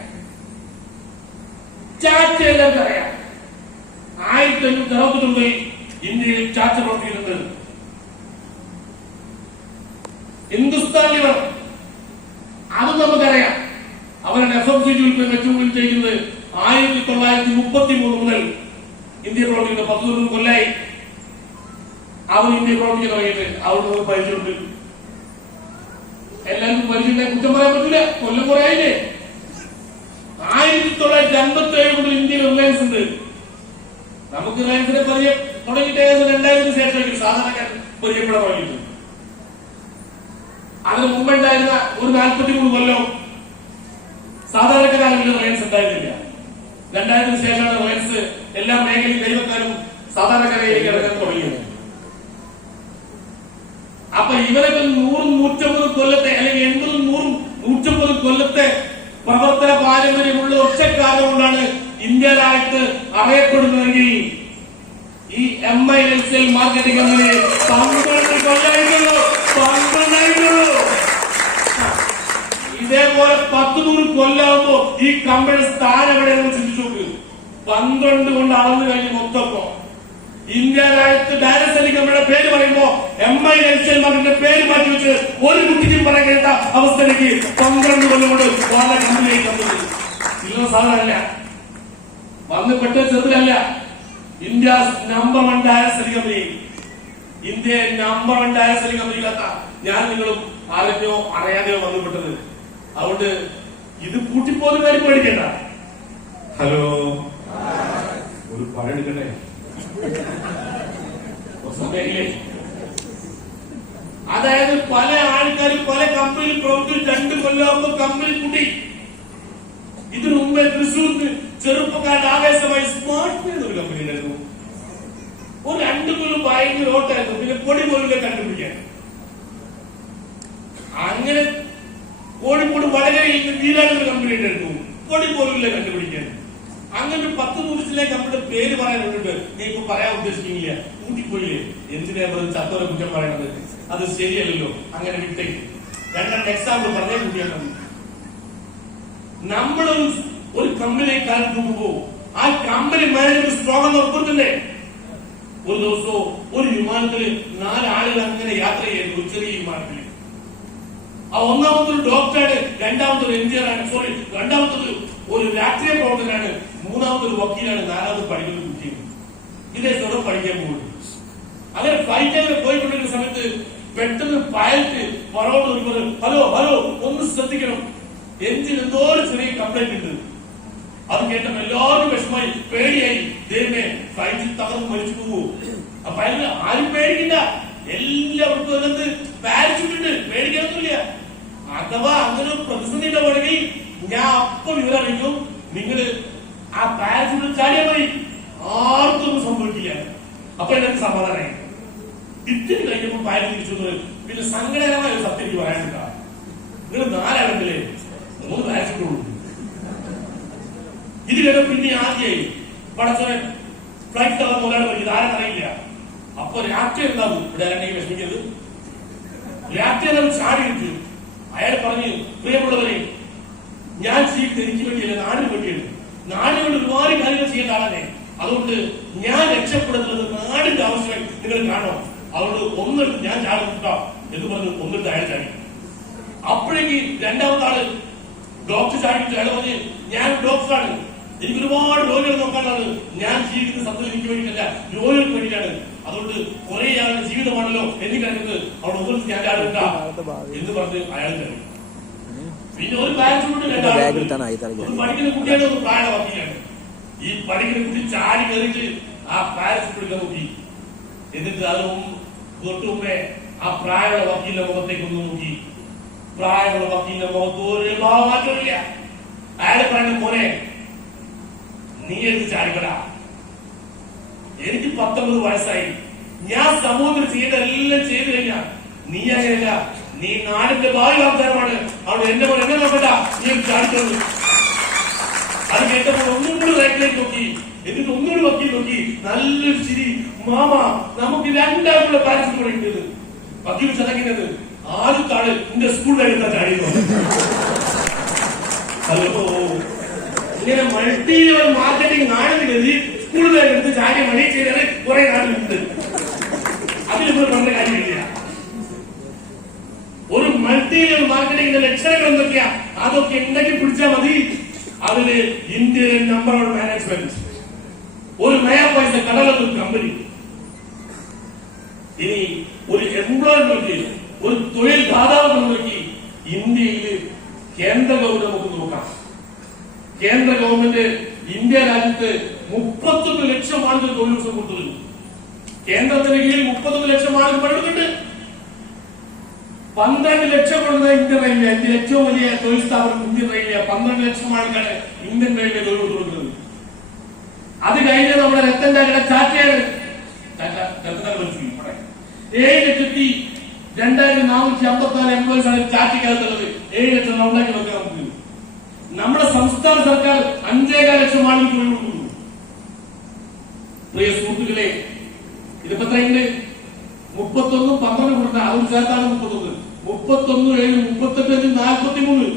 ടാറ്റ എല്ലാവർക്കും അറിയാം. 1869 ഇന്ത്യയിൽ ചാർച്ച പ്രവർത്തിക്കുന്നത്. ഹിന്ദുസ്ഥാൻ ലിവർ അതും നമുക്കറിയാം. അവരുടെ FMCG ഉൽപ്പന്നം വെച്ചുകൂടി ചെയ്യുന്നത് 1933 മുതൽ ഇന്ത്യ പ്രവർത്തിക്കുന്നത്. 10 കൊല്ലായി അവർ ഇന്ത്യ പ്രവർത്തിക്കാൻ തുടങ്ങിയിട്ട്. അവിടെ നമുക്ക് പരിചയമുണ്ട്. എല്ലാവർക്കും പരിചയം കുറ്റം പറയാൻ പറ്റില്ല. കൊല്ലം കുറെ ആയില്ലേ. 1957 മുതൽ ഇന്ത്യയിൽ റിലയൻസ് ഉണ്ട്. നമുക്ക് റിലയൻസിനെ പരിചയം തുടങ്ങിയിട്ട് 2000 ശേഷം സാധാരണക്കാരൻ പരിചയപ്പെടാൻ തുടങ്ങിയിട്ടുണ്ട്. അതിന് മുമ്പുണ്ടായിരുന്ന ഒരു 43 കൊല്ലം സാധാരണക്കാരും റിലയൻസ് ഉണ്ടായിരുന്നില്ല. 2000 ശേഷമാണ് റിലയൻസ് എല്ലാ മേഖലയും കൈവക്കാനും സാധാരണക്കാരിലേക്ക് ഇറങ്ങാൻ തുടങ്ങിയത്. അപ്പൊ ഇവരൊക്കെ 100-150 കൊല്ലത്തെ അല്ലെങ്കിൽ 80-100-150 കൊല്ലത്തെ പ്രവർത്തന പാരമ്പര്യമുള്ള ഒറ്റക്കാലം കൊണ്ടാണ് ഇന്ത്യ രാജ്യത്ത് അറിയപ്പെടുന്നതെങ്കിൽ ഈ MILCL മാർക്കറ്റിംഗ് കമ്പനി 12 കൊല്ലമായിട്ടുള്ളൂ. ഇതേപോലെ 10-100 കൊല്ലാകുമ്പോ ഈ കമ്പനിയുടെ സ്ഥാനം എവിടെയെന്ന് ചിന്തിച്ചു നോക്ക്. 12 കൊണ്ട് അളന്നു കഴിഞ്ഞ് മൊത്തപ്പോ ഇന്ത്യ രാജ്യത്ത് ഡയറക്ട് കമ്പനിയുടെ പേര് പറയുമ്പോ MILCL മാർക്കറ്റിന്റെ പേര് മാറ്റി വെച്ച് ഒരു കുട്ടിക്കും പറയേണ്ട അവസ്ഥയിലേക്ക് 12 കൊല്ലം കൊണ്ട് വളരെ കമ്പനിയായി കമ്പനി ചില്ലറ സാധനമല്ല. വന്ന് പെട്ട ചെറുതല്ല. India number 1 direct company. India number 1 direct കമ്പനിക്കകത്ത ഞാൻ നിങ്ങളും ആരെയോ അറിയാതെയോ വന്നുപെട്ടത്. അതുകൊണ്ട് ഇത് കൂട്ടിപ്പോകുന്ന കാര്യം പേടിക്കണ്ട. ഹലോ, ഒരു പഴം എടുക്കട്ടെ. അതായത് പല ആൾക്കാരും പല കമ്പനിയിൽ പ്രവർത്തിച്ച് 2 കൊല്ലമാകുമ്പോ കമ്പനി കൂട്ടി. ഇതിനു മുമ്പേ തൃശ്ശൂരിന് ചെറുപ്പക്കാരുടെ ആവേശമായി സ്മാർട്ട് ഫീൽഡ് ഒരു കമ്പനി ഉണ്ടായിരുന്നു. ഒരു 2 കൊല്ലം ഭയങ്കര ഓട്ടായിരുന്നു. പിന്നെ പൊടി പോലില്ല കണ്ടുപിടിക്കാൻ. അങ്ങനെ കോഴിക്കോട് വടകരയിൽ വീരാനൊരു കമ്പനി ഉണ്ടായിരുന്നു. പൊടി പോലില്ല കണ്ടുപിടിക്കാൻ. അങ്ങനെ 10 കമ്പനിയുടെ പേര് പറയാനുണ്ട്. നീ ഇപ്പൊ പറയാൻ ഉദ്ദേശിക്കുന്നില്ല. കൂട്ടിപ്പോയില്ലേ? എന്തിനാ ചത്തോരെ കുറ്റം പറയണത്? അത് ശരിയല്ലല്ലോ. അങ്ങനെ വിട്ടേക്ക്. 2 എക്സാമ്പിൾ പറഞ്ഞേ കൂട്ടിയാൽ നമ്മളൊരു കമ്പനിയെ കാര്യം നോക്കുമ്പോ ആ കമ്പനി മാനേജ്മെന്റ് സ്ട്രോങ് എന്ന് ഉറപ്പുണ്ടല്ലേ? ഒരു ദിവസവും ഒരു വിമാനത്തില് 4 ആളുകൾ അങ്ങനെ യാത്ര ചെയ്യുന്നു. ഒരു ചെറിയ വിമാനത്തില്. ആ ഒന്നാമത്തൊരു ഡോക്ടറാണ്, രണ്ടാമത്തൊരു എഞ്ചിനീയറാണ്, സോറി രണ്ടാമത്തത് ഒരു രാഷ്ട്രീയ പ്രവർത്തകനാണ്, മൂന്നാമത്തൊരു വക്കീലാണ്, 4ാമത് പഠിക്കുന്ന കുട്ടിയാണ്. ഇതേ സ്വന്തം പഠിക്കാൻ പോകുന്നു. അങ്ങനെ ഫ്ലൈറ്റ് അങ്ങനെ പോയിക്കൊണ്ടിരിക്കുന്ന സമയത്ത് പെട്ടെന്ന് പൈലറ്റ് പറോട് ഹലോ ഹലോ ഒന്ന് ശ്രദ്ധിക്കണം, എഞ്ചിൻ എന്തോ ഒരു ചെറിയ കംപ്ലൈന്റ് ഉണ്ട്. അത് കേട്ടപ്പോൾ എല്ലാവർക്കും വിഷമായി, പേടിയായി. ദൈവമേ, ഫ്ലൈറ്റ് തകർന്ന് മരിച്ചു പോകുമോ? അപ്പൊ അതിന് ആരും പേടിക്കില്ല. എല്ലാവർക്കും അതിനകത്ത് പാരച്യൂട്ടുണ്ട്, പേടിക്കാനൊന്നുമില്ല. അഥവാ അങ്ങനെ ഒരു പ്രതിസന്ധി ഉണ്ടാവുകയാണെങ്കിൽ ഞാൻ അപ്പൊ വിവരം അറിയിക്കും. നിങ്ങൾ ആ പാരച്യൂട്ട് ചാടിയാൽ മതി, ആർക്കൊന്നും സംഭവിക്കില്ല. അപ്പൊ എനിക്ക് സമാധാനമായി. ഇത്തിരി കഴിഞ്ഞപ്പോൾ പാരച്യൂട്ട് തിരിച്ചു. പിന്നെ സങ്കടകരമായ ഒരു സത്യം എനിക്ക് പറയാനില്ല. നിങ്ങൾ 4 ആളുകളെ 3 പാരച്യൂട്ട് ഉള്ളൂ. ഇത് കേട്ടോ പിന്നെ ആദ്യമായി പടച്ചവൻ ഫ്ലൈറ്റ് തകർന്ന് ഒരാൾ പഠിക്കുന്നത് ആരെന്നറിയില്ല. അപ്പൊ രാത്രി എന്താവും? ഇവിടെ ആരെങ്കിലും വിഷമിക്കരുത്. രാത്രി എന്താവും ചാടി കിട്ടു. അയാൾ പറഞ്ഞു, പ്രിയമുള്ളവരെ, ഞാൻ ജീവിതം എനിക്ക് വേണ്ടിയല്ല, നാടിന് വേണ്ടിയാണ്. നാടിന് വേണ്ടി ഒരുപാട് കാര്യങ്ങൾ ചെയ്യേണ്ട ആളല്ലേ. അതുകൊണ്ട് ഞാൻ രക്ഷപ്പെടുന്നത് നാടിന്റെ ആവശ്യമായി നിങ്ങൾ കാണണം. അതുകൊണ്ട് ഒന്നെടുത്ത് ഞാൻ ചാടിട്ടാം എന്ന് പറഞ്ഞു. ഒന്നെടുത്ത് അയാൾ ചാടി. അപ്പോഴേക്ക് 2ാമത്തെ ആള് ഡോക്ടർ ചാടിയിട്ട് അയാൾ പറഞ്ഞു, ഞാൻ ഡോക്ടറാണ്, എനിക്ക് ഒരുപാട് രോഗികൾ നോക്കാനാണ്, ഞാൻ ജീവിക്കുന്ന സത്യം എനിക്ക് വേണ്ടിയിട്ടല്ല, രോഗികൾക്ക് വേണ്ടിയിട്ടാണ്. അതുകൊണ്ട് കുറെ ആളുടെ ജീവിതമാണല്ലോ എനിക്ക് കിടക്കുന്നത്, അവിടെ ഒന്നും ഞാൻ ചാടില്ല എന്ന് പറഞ്ഞ് അയാൾ ചാടി. പിന്നെ ഒരു പാരച്യൂട്ട് പഠിക്കുന്ന കുട്ടിയാണ്, ഒരു പ്രായ വക്കീലാണ്. ഈ പഠിക്കുന്ന കുട്ടി ചാടി കയറിയിട്ട് ആ പാരച്യൂട്ട് എടുക്കാൻ നോക്കി. എന്നിട്ട് അത് തൊട്ട് മുമ്പേ ആ പ്രായമുള്ള വക്കീലിന്റെ മുഖത്തേക്ക് ഒന്ന് നോക്കി. പ്രായമുള്ള വക്കീലിന്റെ മുഖത്ത് ഒരു ഭാവമാറ്റമില്ല. അയാളെ പറയുന്ന പോലെ, നീ എടുത്ത് ചാടിക്കട, എനിക്ക് 19 വയസ്സായി, ഞാൻ സമൂഹത്തിൽ ചെയ്യേണ്ട എല്ലാം ചെയ്തു കഴിഞ്ഞാൽ നീ അങ്ങനെയല്ല, നീ നാടിന്റെ ഭാവി വാഗ്ദാനമാണ്. അവിടെ എന്റെ പോലെ എന്നെ നോക്കണ്ട, നീ ചാടിച്ചോളൂ. അത് കേട്ടപ്പോൾ ഒന്നും കൂടി റൈറ്റിലേക്ക് നോക്കി. എന്നിട്ട് ഒന്നുകൂടി വക്കീൽ നോക്കി. നല്ലൊരു ചിരി. മാമ, നമുക്ക് 2 ആൾക്കുള്ള പാരച്യൂട്ട് പഠിക്കുന്നത്. വക്കീൽ ചതക്കുന്നത് ആദ്യത്താള് എന്റെ സ്കൂളിലെടുത്താ ചാടിയോ. ഹലോ, ഇങ്ങനെ മൾട്ടി ലെവൽ മാർക്കറ്റിംഗ് നാടെന്ന് കരുതി കൂടുതൽ എടുത്ത് ചാരി മണി ചെയ്തത് കുറെ നാട്ടിലുണ്ട്. അതിലിപ്പോ പറഞ്ഞ കാര്യമില്ല. ഒരു മൾട്ടി ലെവൽ മാർക്കറ്റിംഗിന്റെ ലക്ഷണങ്ങൾ എന്തൊക്കെയാ? അതൊക്കെ ഉണ്ടെങ്കിൽ പിടിച്ചാൽ മതി. അതില് ഇന്ത്യയിലെ നമ്പർ 1 മാനേജ്മെന്റ്, ഒരു നയാ പൈസ കടലൊരു കമ്പനി. ഇനി ഒരു എംപ്ലോയ്മെന്റ്, ഒരു തൊഴിൽ ദാതാവ് നോക്കി ഇന്ത്യയിൽ കേന്ദ്ര ഗവൺമെന്റ് നമുക്ക് നോക്കാം. കേന്ദ്ര ഗവൺമെന്റ് ഇന്ത്യ രാജ്യത്ത് 31 ലക്ഷം ആളുകൾ തൊഴിലവസരം കൊടുത്തിരുന്നു. കേന്ദ്രത്തിന് കീഴിൽ 31 ലക്ഷം ആളുകൾ പണിയെടുക്കുന്നുണ്ട്. 12 ലക്ഷം കൊടുക്കുന്ന ഇന്ത്യൻ റെയിൽവേ, ഏറ്റവും വലിയ തൊഴിൽ സ്ഥാപനം ഇന്ത്യൻ റെയിൽവേ. 12 ലക്ഷം ആൾക്കാണ് ഇന്ത്യൻ റെയിൽവേ തൊഴിൽ കൊടുക്കുന്നത്. അത് കഴിഞ്ഞ് നമ്മുടെ രത്തൻ ടാറ്റയുടെ ചാറ്റയാണ് 7,2454 എംപ്ലോയീസ് ആണ് ചാറ്റയ്ക്കകത്തുള്ളത്. 7 ലക്ഷം ഉണ്ടാക്കി നോക്കാൻ നമുക്ക്. നമ്മുടെ സംസ്ഥാന സർക്കാർ 5.25 ലക്ഷം ആളുകൾ തൊഴിൽ കൊടുക്കുന്നു. പ്രിയ സുഹൃത്തുക്കളെ, ഇതിപ്പോ എത്രയുണ്ട്? 31, 12 കൊടുത്ത അവർ ചേർത്താണ് 31, 7, 38,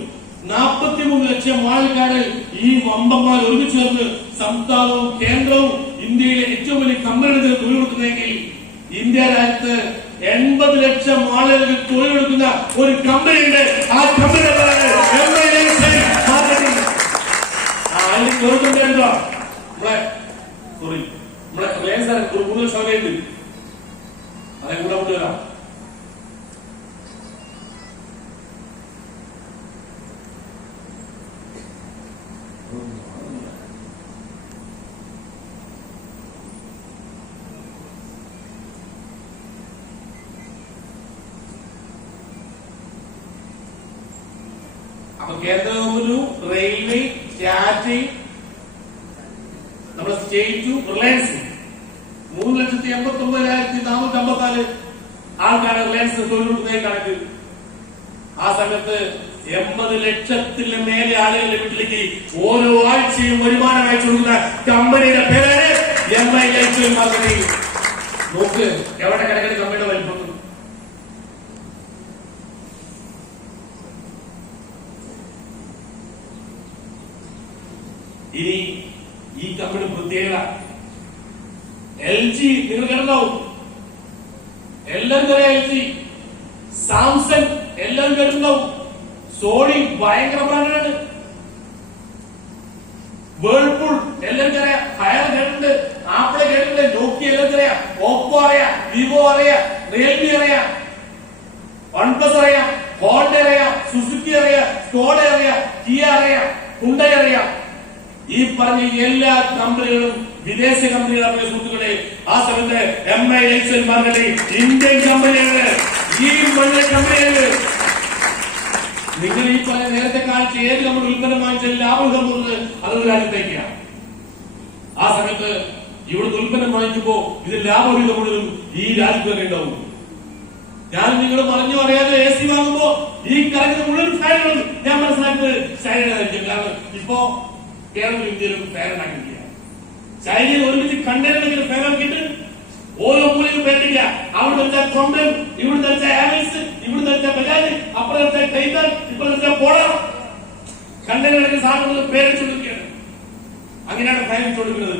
43 ലക്ഷം ആൾക്കാര് ഈ വമ്പന്മാർ ഒരുമിച്ച് ചേർന്ന് സംസ്ഥാനവും കേന്ദ്രവും ഇന്ത്യയിലെ ഏറ്റവും വലിയ കമ്പനികൾ തൊഴിൽ കൊടുക്കുന്നെങ്കിൽ ഇന്ത്യ രാജ്യത്ത് 80 ലക്ഷം ആളുകൾക്ക് തൊഴിൽ കൊടുക്കുന്ന ഒരു കമ്പനിയുണ്ട്. ആ കമ്പനിയുടെ പേരാണ് MI Lifestyle Marketing. അതിന് കേൾക്കുന്നുണ്ട് എന്തോ നമ്മളെ റിലയൻസ് ഒരു 3 ലക്ഷം ഉണ്ട്. അതേ കൂടെ കൊണ്ടുവരാം. അപ്പൊ കേന്ദ്ര ഗവൺമെന്റും റെയിൽവേ, ടാറ്റയും നമ്മുടെ സ്റ്റേറ്റും റിലയൻസും 3,89,454 ആൾക്കാരെ റിലയൻസ് തൊഴിൽ കൊടുക്കുന്ന കണക്ക്. ആ സമയത്ത് 80 ലക്ഷത്തിന് മേലെ ആളുകളുടെ വീട്ടിലേക്ക് ഓരോ ആഴ്ചയും വരുമാനം അയച്ചു കൊടുക്കുന്ന കമ്പനിയുടെ പേരാണ് MI Lifestyle Marketing. നോക്ക് എവിടെ കിടക്കുന്ന കമ്പനിയുടെ വലിപ്പം. ഇനി ഈ കമ്പനി പ്രത്യേകത, LG നിങ്ങൾ കേട്ടിട്ടുണ്ടാവും. എല്ലാവരും അറിയാം. LG, സാംസങ് എല്ലാവരും കേട്ടിട്ടുണ്ടാവും. സോണി ഭയങ്കര ബ്രാൻഡാണ്. വേൾപൂൾ എല്ലാവർക്കും അറിയാം. ഹയർ കേട്ടിട്ടുണ്ട്, ആപ്പിളെ കേട്ടിട്ടുണ്ട്, നോക്കിയ എല്ലാവർക്കും അറിയാം. ഓപ്പോ അറിയാം, വിവോ അറിയാം, റിയൽമി അറിയാം, OnePlus അറിയാം, ഹോണ്ട അറിയാം, സുസുക്കി അറിയാം, സ്കോഡ അറിയാം, കിയ അറിയാം, ഹുണ്ടായി അറിയാം. ഈ പറഞ്ഞ എല്ലാ കമ്പനികളും വിദേശ കമ്പനികളാണ് സുഹൃത്തുക്കളെ. ആ സമയത്ത് MI Lifestyle Marketing ഇന്ത്യൻ കമ്പനിയാണ്. ഈ മണ്ണിലെ കമ്പനിയാണ്. നിങ്ങൾ ഈ പറഞ്ഞ നേരത്തെ കാണിച്ച് ഏത് നമ്മൾ ഉൽപ്പന്നം വാങ്ങിച്ചാൽ ലാഭം പോകുന്നത് അതൊരു രാജ്യത്തേക്കാണ്. ആ സമയത്ത് ഇവിടുത്തെ ഉൽപ്പന്നം വാങ്ങിക്കുമ്പോ ഇത് ലാഭവിഹിതം മുഴുവൻ ഈ രാജ്യത്ത് തന്നെ ഉണ്ടാവും. ഞാൻ നിങ്ങൾ പറഞ്ഞു അറിയാതെ AC വാങ്ങുമ്പോ ഈ കറങ്ങുന്ന മുഴുവൻ ഫാനുകളും ഞാൻ മനസ്സിലാക്കുന്നത് ചൈനയിലായിരിക്കും. കാരണം ഇപ്പോ കേരളത്തിലും ഇന്ത്യയിലും ഫാൻ ഉണ്ടാക്കിയിരിക്കുക. ചൈനയിൽ ഒരുമിച്ച് കണ്ടെയ്നറിൽ ഫാൻ ആക്കിയിട്ട് ഓരോ മൂലയും പേരില്ല. അവിടെ വെച്ചാൽ കൊണ്ടൻ, ഇവിടെ വെച്ചാൽ ആവൽസ്, ഇവിടെ വെച്ചാൽ ബജാജ്, അപ്പുറം വെച്ചാൽ ടൈറ്റൻ, ഇപ്പുറം വെച്ചാൽ പോളർ. കണ്ടെയ്നറിൽ സാധനങ്ങൾ പേരടിച്ചുകൊണ്ടിരിക്കുകയാണ്. അങ്ങനെയാണ് ഫാൻ കൊടുക്കുന്നത്.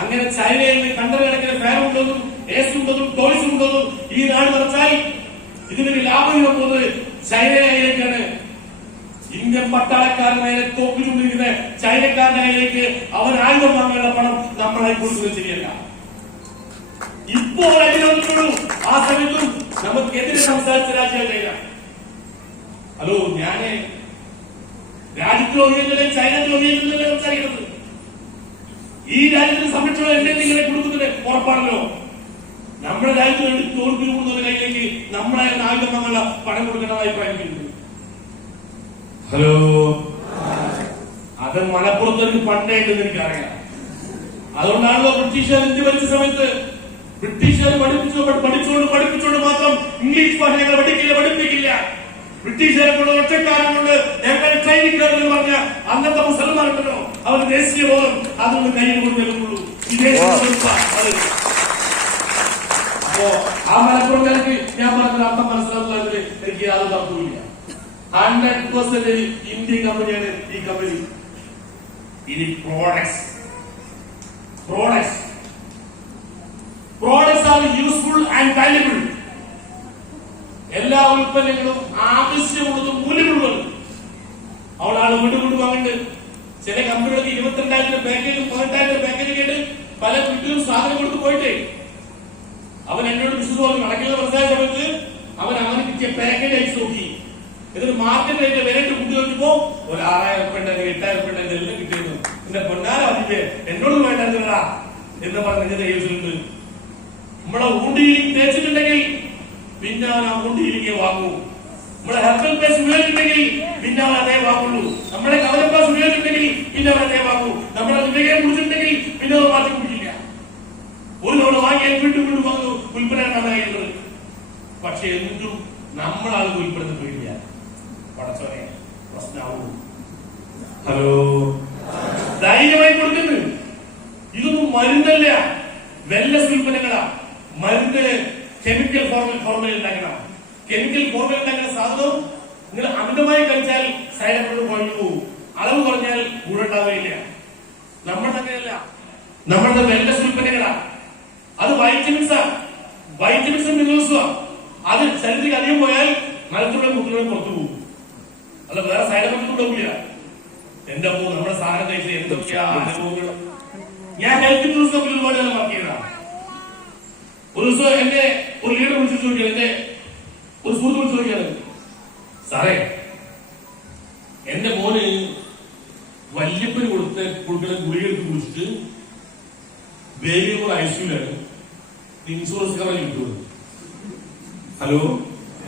അങ്ങനെ ചൈനയിൽ കണ്ടെയ്നറിൽ ഫാൻ ഉണ്ടെന്നും AC ഉണ്ടെന്നും ടോയ്സ് ഉണ്ടെന്നും ഈ നാട് നിറച്ചാൽ ഇതിനൊരു ലാഭം പോകുന്നത് ചൈനയിലേക്കാണ്. ഇന്ത്യൻ പട്ടാളക്കാരനെ തോപ്പിച്ചുകൊണ്ടിരിക്കുന്ന ചൈനക്കാരന്റെ കയ്യിലേക്ക് അവർ ആയുധം വാങ്ങാനുള്ള പണം നമ്മളായി കൊടുക്കുന്നത് ശരിയല്ല. ഇപ്പോൾ അതിനൊന്നുള്ളൂ. ആ സമയത്തും നമുക്കെതിരെ സംസാരിച്ച രാജ്യം ചൈന. ഹലോ, ഞാന് രാജ്യദ്രോഹിയല്ലേ ചൈനദ്രോഹിയല്ലേ സംസാരിക്കുന്നത്? ഈ രാജ്യത്തിന് സംരക്ഷണം എന്നെ നിങ്ങളെ കൊടുക്കുന്നതിന് ഉറപ്പാണല്ലോ. നമ്മുടെ രാജ്യത്തിന് വേണ്ടി തോൽപ്പി കൊടുക്കുന്ന കയ്യിലേക്ക് നമ്മളെ ആയുധം വാങ്ങാനുള്ള പണം കൊടുക്കേണ്ട അഭിപ്രായം. ഹലോ, അത് മലപ്പുറത്ത് പണ്ടേ ഉണ്ടെന്ന് എനിക്കറിയാം. അതുകൊണ്ടാണല്ലോ ബ്രിട്ടീഷുകാർ ഇന്ത്യ ഭരിച്ച സമയത്ത് ബ്രിട്ടീഷുകാർ പഠിപ്പിച്ചുകൊണ്ട് മാത്രം ഇംഗ്ലീഷ് ഭാഷ ഞങ്ങൾ പഠിപ്പിക്കില്ല. ബ്രിട്ടീഷുകാരെ കൊണ്ട് ഒറ്റക്കാലം കൊണ്ട് ഞങ്ങൾ ട്രെയിനിങ് കയറുന്നു പറഞ്ഞ അന്നത്തെ മുസൽമാനുണ്ടല്ലോ, അവർ ദേശീയ ബോധം അതുകൊണ്ട് കയ്യിൽ കൊടുക്കുള്ളൂ. അപ്പോ ആ മലപ്പുറക്കാർക്ക് ഞാൻ പറഞ്ഞ അർത്ഥം മനസ്സിലാക്കുന്നതിൽ എനിക്ക് യാതൊരു തർക്കമില്ല. 100% ഇന്ത്യൻ കമ്പനിയാണ് ഈ കമ്പനി. ഇനി products products R useful and valuable. എല്ലാ ഉൽപ്പന്നങ്ങളും ആവശ്യമുള്ളതും മൂല്യമുള്ളതും. അവിടെ ആൾ വീണ്ടും വാങ്ങുന്നുണ്ട്. ചില കമ്പനികൾക്ക് 22,000 പാക്കേജ് 18,000 പാക്കേജ് കേട്ട് പല വീട്ടിലും സാധനം കൊടുത്ത് പോയിട്ടേ അവൻ എന്നോട് വിശ്വസിച്ച് പറഞ്ഞു. നടക്കുന്ന പ്രധാന സമയത്ത് അവൻ അങ്ങനെ കിട്ടിയ പാക്കേജ് അയച്ചു നോക്കി. എന്നിട്ട് മാർക്കറ്റ് റേറ്റ് വിലയിട്ട് കുട്ടി നോക്കിയപ്പോ ഒരു 6,000 ഉറുപ്പിക 8,000 ഉറുപ്പിക എല്ലാം കിട്ടിയിരുന്നു. എന്റെ പൊന്നാര അതിന്റെ എന്നോട് വേണ്ടാ എന്ന് പറഞ്ഞ ദൈവത്തിലുണ്ട്. നമ്മളെ ഊണ്ടിയിലേക്ക് തേച്ചിട്ടുണ്ടെങ്കിൽ പിന്നെ അവൻ ആ ഊണ്ടിയിലേക്ക് വാങ്ങൂ. നമ്മുടെ ഹെർബൽ പേസ്റ്റ് ഉപയോഗിച്ചിട്ടുണ്ടെങ്കിൽ പിന്നെ അവൻ അതേ വാങ്ങുള്ളൂ. നമ്മുടെ കവലപ്പാസ് ഉപയോഗിച്ചിട്ടുണ്ടെങ്കിൽ പിന്നെ അവൻ അതേ വാങ്ങൂ. നമ്മുടെ വിവേകം കുടിച്ചിട്ടുണ്ടെങ്കിൽ പിന്നെ അത് മാറ്റി കുടിക്കില്ല. ഒരു തവണ വാങ്ങിയാൽ വീണ്ടും വാങ്ങൂ. ഉൽപ്പന്നമാണ് കഴിയുന്നത്. പക്ഷെ എന്നിട്ടും നമ്മളാണ് ഉൽപ്പന്നം പോയില്ല. പടച്ചോനെ പ്രശ്നമാവൂ. ഹലോ, ധൈര്യമായി കൊടുക്കുന്നു. ഇതൊന്നും മരുന്നല്ല, വെല്ലസ് ഉൽപ്പന്നങ്ങളാ. മരുന്ന് കെമിക്കൽ ഫോർമുല ഉണ്ടാക്കണം. കെമിക്കൽ ഫോർമുല ഉണ്ടാക്കുന്ന സാധനവും നിങ്ങൾ അമിതമായി കഴിച്ചാൽ സൈഡ് എഫക്ട് കുറഞ്ഞു പോകും. അളവ് കുറഞ്ഞാൽ ഗുണമുണ്ടാവില്ല. നമ്മുടെ അങ്ങനെയല്ല, നമ്മളുടെ വെല്ലസ് ഉൽപ്പന്നങ്ങളാ. അത് വൈറ്റമിൻസാണ്, വൈറ്റമിൻസും മിനറൽസും. അത് ശരീരത്തിൽ അധികം പോയാൽ മലത്തിലൂടെ മുത്തിലൂടെ പുറത്തു പോകും. അല്ല വേറെ സൈഡ് എഫക്ട് ഉണ്ടാവില്ല. എന്റെ അപ്പോ നമ്മുടെ സാധനം കഴിച്ച് എന്തൊക്കെയാ അനുഭവങ്ങൾ. ഞാൻ ഹെൽത്ത് ന്യൂസ് ഒരുപാട് കാലം വർക്ക് ചെയ്തതാണ്. ഒരു ദിവസം എന്റെ ഒരു ലീഡർ വിളിച്ചു ചോദിക്കുക, എന്റെ ഒരു സുഹൃത്ത് വിളിച്ചു ചോദിക്കാണ്, സാറേ എന്റെ മോന് വല്യപ്പന് കൊടുക്കുന്ന ഗുളിക എടുത്ത് കുടിച്ചിട്ട് വേഗം ഐസിയുലാണ്, ഇൻഷുറൻസ് കവറേജ് കിട്ടുന്നത്. ഹലോ,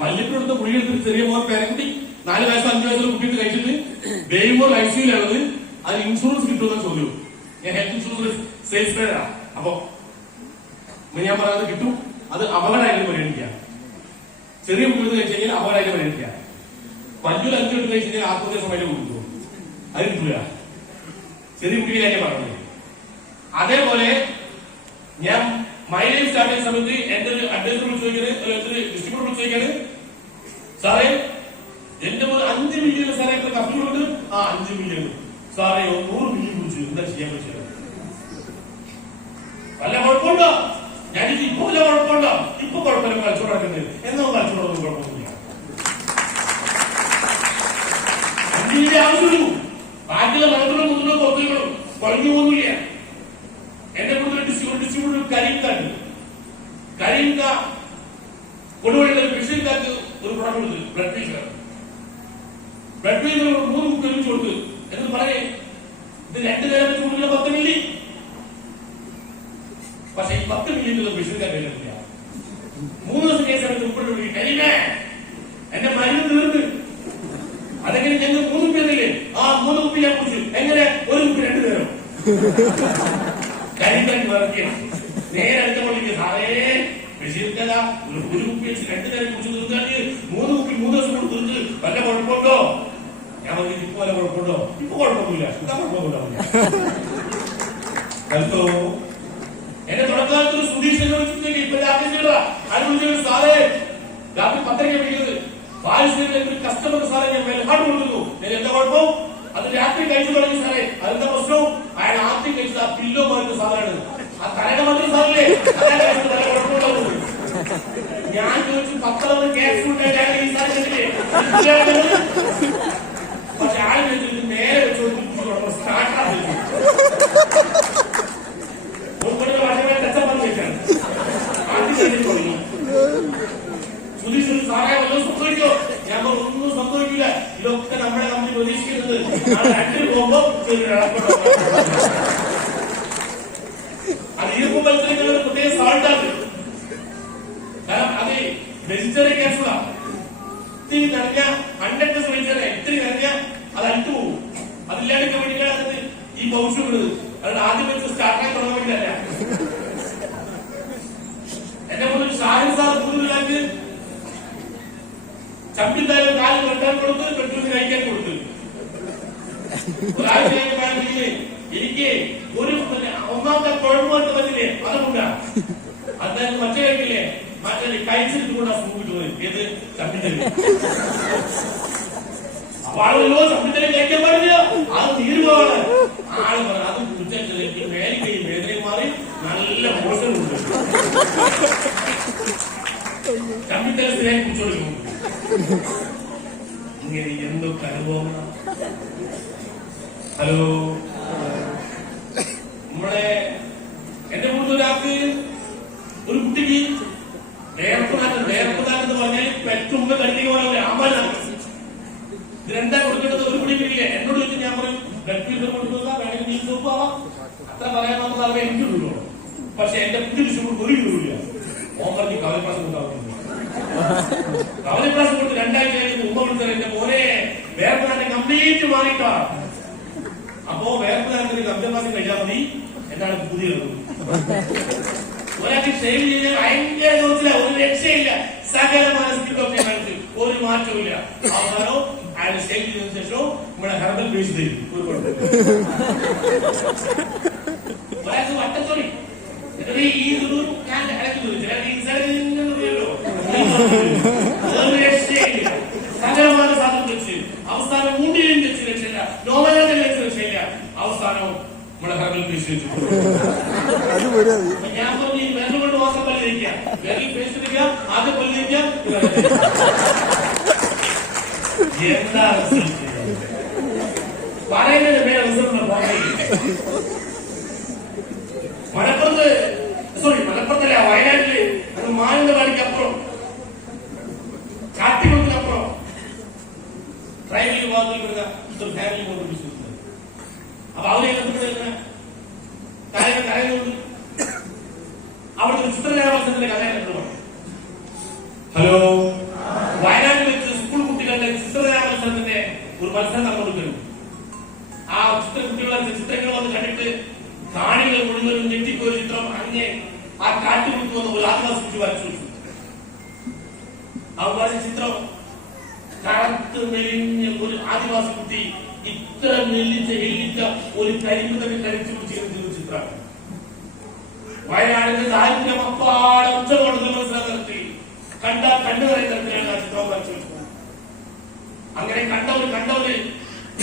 വല്യപ്പന് കൊടുത്ത ഗുളിക എടുത്തിട്ട് ചെറിയ മോൻ പേരക്കുട്ടി 4 വയസ്സോ 5 വയസ്സോ കുട്ടിയിട്ട് കഴിച്ചിട്ട് വേഗം ഐസിയുലാണത്, അതിന് ഇൻഷുറൻസ് കിട്ടുമെന്ന ചോദ്യം. ഞാൻ ഹെൽത്ത് ഇൻഷുറൻസ് സെയിൽസ് മാനാ. അപ്പൊ ഞാൻ പറയുന്നത് കിട്ടും. അത് അപകടമായിട്ട് പരിഗണിക്കുക. ചെറിയ കുട്ടികൾ കഴിച്ചു കഴിഞ്ഞാൽ അപകടമായിട്ട് പരിഗണിക്കുക. വലിയൊരു 5 മിനിറ്റ് കഴിച്ചു കഴിഞ്ഞാൽ ആത്മഹത്യ സമയം കൊടുത്തു, അത് കിട്ടില്ല. ചെറിയ കുട്ടിയുടെ കാര്യം പറഞ്ഞത്. അതേപോലെ ഞാൻ മൈലേജ് സ്റ്റാർട്ട് ചെയ്യുന്ന സമയത്ത് എന്റെ ഒരു അഡ്വൈസർ വിളിച്ച് ചോദിക്കുന്നത്, ഡിസ്ട്രിബ്യൂട്ടർ വിളിച്ച് ചോദിക്കാണ്, സാറേ എന്റെ പോലെ 5 മില്യൺ സാറേ കസ്റ്റമർ ഉണ്ട്. 5 മില്യൺ സാറേ 100 മില്യൺ കുറിച്ച് എന്താ ചെയ്യാൻ പറ്റില്ല? വല്ല കുഴപ്പമുണ്ടോ? ഞാൻ ഇപ്പൊ വല്ല കുഴപ്പമുണ്ടോ? ഇപ്പൊ കുഴപ്പമില്ല, കച്ചവടം നടക്കുന്നത്. എന്നോ കച്ചവടം കുഴപ്പമൊന്നുമില്ല. 5 മില്യൺ ആവശ്യമുള്ളൂ. ബാക്കിയുള്ള മലത്തിലോ മുന്നിലോ പുറത്തേക്കോ കുറഞ്ഞു പോകുന്നില്ല. എന്റെ കൂടുതൽ ഡിസ്ട്രിബ്യൂട്ടർ കരിങ്ക കൊടുവഴിയുടെ കൃഷിക്കാർക്ക് ഒരു പ്രൊഡക്റ്റ് കൊടുത്തു, ബ്ലഡ് പ്രഷർ. ബ്ലഡ് പ്രഷർ 3 കുപ്പി ഒരുമിച്ച് കൊടുത്തു. എന്നിട്ട് പറയേ ഇത് 2 നേരം വെച്ച് കൂടുതൽ 10 മില്ലി. പക്ഷെ ഈ 10 മില്ലിന്റെ കൃഷിക്കാർ കഴിയുന്നില്ല. 3 ദിവസം കേസ് എടുത്ത് ഉൾപ്പെടെ കരിമേ എന്റെ മരുന്ന് തീർന്ന്. അതെങ്ങനെ ഞങ്ങൾ 3 കുപ്പി എന്നല്ലേ? 3 കുപ്പി ഞാൻ കുടിച്ചു. എങ്ങനെ? 1 കുപ്പി 2 നേരം. കരിക്കാൻ വിറക്കണം. നേരെ അടുത്ത സാറേ ബഷീർക്കഥ ഒരു കുപ്പി വെച്ച് 2 നേരം കുടിച്ച് തീർത്താൽ 3 കുപ്പി 3 ദിവസം കൊണ്ട് തീർത്ത് വല്ല കുഴപ്പമുണ്ടോ? ഞാൻ പറഞ്ഞു ഇപ്പൊ വല്ല കുഴപ്പമുണ്ടോ? ഇപ്പൊ കുഴപ്പമൊന്നുമില്ല. കുഴപ്പമുണ്ടാവില്ല. ഹലോ, എന്റെ തുടക്കാലത്ത് ഒരു സുധീഷ് എന്ന് വിളിച്ചിട്ടുണ്ടെങ്കിൽ ഇപ്പൊ രാത്രി സാറേ രാത്രി 10:30 വിളിക്കുന്നത് വായുശ്ശേരി കസ്റ്റമർ സാറേ ഞാൻ വെൽഹാർഡ് കൊടുക്കുന്നു. എന്താ കുഴപ്പം? അത് രാത്രി കഴിച്ചു തുടങ്ങി സാറേ. അതെന്താ പ്രശ്നവും? അയാൾ ആദ്യം കഴിച്ചത് ആ പില്ലോ മാറുന്ന സാധനമാണ്. ആ തലയുടെ മാത്രം സാറല്ലേ കുഴപ്പമുണ്ടാവുന്നത്. ഞാൻ ചോദിച്ചു 10 ഗ്യാസ് ഉണ്ടായാലും ഈ സാധനം കണ്ടില്ലേ? പക്ഷെ ആൾ ചോദിച്ചിട്ട് നേരെ വെച്ച് സ്റ്റാർട്ടാണ് സുധീഷ് സാറേ വല്ലതും സംഭവിക്കോ? ഞാൻ ഒന്നും സംഭവിക്കില്ല. ഇതൊക്കെ നമ്മുടെ കമ്പനി പ്രതീക്ഷിക്കുന്നത്. പോകുമ്പോ അത് ഈർപ്പം മത്സരങ്ങളുടെ പ്രത്യേക സാൾട്ടാണ്. കാരണം അത് വെജിറ്റേറിയൻ ക്യാപ്സുളാണ്. ഇത്തിരി നിറഞ്ഞ 100% വെജിറ്റേറിയൻ ഇത്തിരി നിറഞ്ഞ അത് അട്ടു പോകും. അതില്ലാണ്ടിരിക്കാൻ വേണ്ടിയിട്ടാണ് അതിന് ഈ പൗച്ച് വിടുന്നത്. അതുകൊണ്ട് ആദ്യം വെച്ച് സ്റ്റാർട്ടായി തുടങ്ങാൻ വേണ്ടിയല്ല. എന്നെ കൊണ്ട് ഷാഹിദ് സാർ 3 ലാക്ക് ചമ്പിത്തായാലും കാലം വെട്ടാൻ കൊടുത്ത് പെട്രോൾ കഴിക്കാൻ കൊടുത്ത് ഒരാഴ്ച എനിക്ക് ഒരു ഒന്നാമത്തെ കുഴപ്പമായിട്ട് പറ്റില്ലേ? അതുകൊണ്ടാ അതായത് മറ്റേ കഴിക്കില്ലേ? മറ്റേ കഴിച്ചിട്ട് കൊണ്ടാ സൂപ്പ് കിട്ടുന്നത്. ഏത് ചമ്പിത്തല്? അപ്പൊ ആളുകളോ ചമ്പിത്തല് കഴിക്കാൻ പാടില്ല, അത് നീരുപോവാണ്. ആള് പറഞ്ഞു അത് കുടിച്ചാൽ മേലിക്കൈ വേദനയും കമ്പ്യൂട്ടേഴ്സിനെ കുറിച്ചോടുക്കും. ഇങ്ങനെ എന്തൊക്കെ അനുഭവങ്ങളാണ്. ഹലോ, നമ്മളെ എന്റെ കൂടുതൽ ഒരാൾക്ക് ഒരു കുട്ടിക്ക് വേർപ്പുനാഥൻ എന്ന് പറഞ്ഞാൽ പെറ്റുമ്പോ കണ്ടിക്ക് പോകണമല്ലേ അമ്പലാണ്. ഇത് രണ്ടാ കൊടുക്കേണ്ടത് ഒരു കുടിക്കില്ല. എന്നോട് ചോദിച്ചു, ഞാൻ പറയും ബ്ലഡ് ഫീൽഡ് കൊടുക്കുക, വേണമെങ്കിൽ മീൻ സൂപ്പ് ആവാം, അത്ര പറയാൻ നമ്മൾ അറിയാൻ എനിക്കുള്ളൂ. പക്ഷെ എന്റെ കുട്ടി വിഷയം ഒരു ഇല്ല. ഓൻ പറഞ്ഞ് കവലപ്രാസം ഉണ്ടാവുന്നു. കവലപ്രാസം കൊടുത്ത് 2 ആഴ്ച കഴിഞ്ഞ് ഉമ്മ വിളിച്ചാൽ എന്റെ മോനെ വേർപ്പുനാഥൻ കംപ്ലീറ്റ് മാറിയിട്ടാണ്. അപ്പോ വേർപ്പുനാഥത്തിന് കവലപ്രാസം കഴിച്ചാൽ മതി എന്നാണ് പുതിയത്. ഒരാൾക്ക് ഷെയിം ചെയ്താൽ ഭയങ്കര തോന്നില്ല, ഒരു രക്ഷയില്ല. സകലമായ സ്കിറ്റോപ്പിയ ഒരു മാറ്റവും ഇല്ല. അവസാനം അയാൾ ഷെയിം ചെയ്തതിനു ശേഷം നമ്മുടെ ഹെർബൽ ബേസ് തരും. ഒരാൾക്ക് വട്ടത്തൊടി ഈ ഞാൻ ഒരു രക്ഷയില്ല. സകലമായ സാധനം വെച്ച് അവസാനം മുണ്ടിലും വെച്ച് രക്ഷയില്ല, നോവലും വെച്ച് രക്ഷയില്ല. അവസാനം നമ്മുടെ ഹെർബൽ ബേസ് വെച്ചു. ഞാൻ പറഞ്ഞു വിരൽ കൊണ്ട് മാസം പല്ലിരിക്കാം, വിരൽ പേസ്റ്റ് എടുക്കുക, ആദ്യം പല്ലിരിക്കാം. എന്താ പറയുന്നതിന് മേലെ റിസൾട്ട് മലപ്പുറത്തല്ല, വയനാട്ടില് അത് മാനന്തവാടിക്ക് അപ്പുറം, കാട്ടിക്കുളത്തിനപ്പുറം ട്രൈബൽ വിഭാഗത്തിൽ വരുന്ന ഒരു ഫാമിലി കൊണ്ട് വിശ്വസിക്കുന്നത്. അപ്പൊ അവരെ കാര്യങ്ങൾ കരയുന്നുണ്ട്. അവിടുത്തെ ചിത്രകലാമത്സരത്തിന്റെ കഥ കണ്ടുപോയി. ഹലോ, വയനാട്ടിൽ വെച്ച് സ്കൂൾ കുട്ടികളുടെ ചിത്രകലാമത്സരത്തിന്റെ ഒരു മത്സരം നടന്നുകൊടുക്കുന്നു. ആ കുട്ടികളുടെ ചിത്രങ്ങൾ വന്ന് കണ്ടിട്ട് കാണികൾ മുഴുവനും ഞെട്ടിപ്പോയ ചിത്രം അങ്ങനെ ആ കാട്ടുകുട്ടി വന്ന് ഒരു ആദിവാസി കുട്ടി വരച്ചു വെച്ചു. അവർ വരച്ച ചിത്രം കറുത്ത് മെലിഞ്ഞ ഒരു ആദിവാസി കുട്ടി ഇത്ര എല്ലിച്ച ഒരു കരിമ്പൊക്കെ കഴിച്ചു ചെയ്യുന്ന ചിത്രമാണ്. വയനാടിന്റെ ദാരിദ്ര്യം അപ്പാടെ ഉച്ചകൊടുത്ത് മനസ്സിലാക്കി കണ്ടാൽ കണ്ടു പറയുന്ന തരത്തിലാണ് ആ ചിത്രം വരച്ചു വെച്ചത്. അങ്ങനെ കണ്ടവര്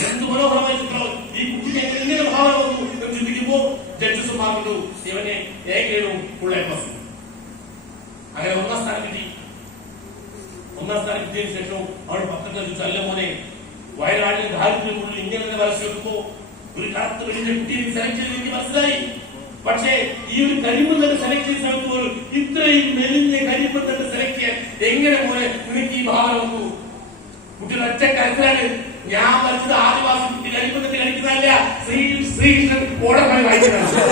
എന്ത് മനോഹരമായ ചിത്രം. ഈ കുട്ടിക്ക് എങ്ങനെ ഭാവന വന്നു എന്ന് ചിന്തിക്കുമ്പോ ജഡ്ജസ് പറഞ്ഞു ഇവനെ ഏകേടും ഫുൾ എ പ്ലസ്. അങ്ങനെ 1ാം സ്ഥാനം കിട്ടി. 1ാം സ്ഥാനം കിട്ടിയതിനു ശേഷം അവൾ പത്രത്തിൽ ചോദിച്ചു, അല്ല മോനെ, വയനാട്ടിൽ ദാരിദ്ര്യമുള്ള ഇങ്ങനെ വരച്ചെടുക്കുമ്പോ ഒരു കറുത്ത് വലിയ കുട്ടിയെ സെലക്ട് ചെയ്ത് എനിക്ക് മനസ്സിലായി. പക്ഷേ ഈ ഒരു കരിമ്പുന്നത് സെലക്ട് ചെയ്ത് ശ്രമിക്കുമ്പോൾ ഇത്രയും മെലിഞ്ഞ കരിമ്പുന്നത് സെലക്ട് ചെയ്യാൻ എങ്ങനെ മോനെ നിനക്ക് ഈ ഭാവന വന്നു? കുട്ടികൾ ഒറ്റ കരുത്തലാണ്. ഞാൻ വരച്ചത് ആദിവാസി കുട്ടി കരിമ്പുന്നത് കളിക്കുന്നതല്ല, ശ്രീകൃഷ്ണൻ ഓടമായി വായിക്കുന്നതാണ്.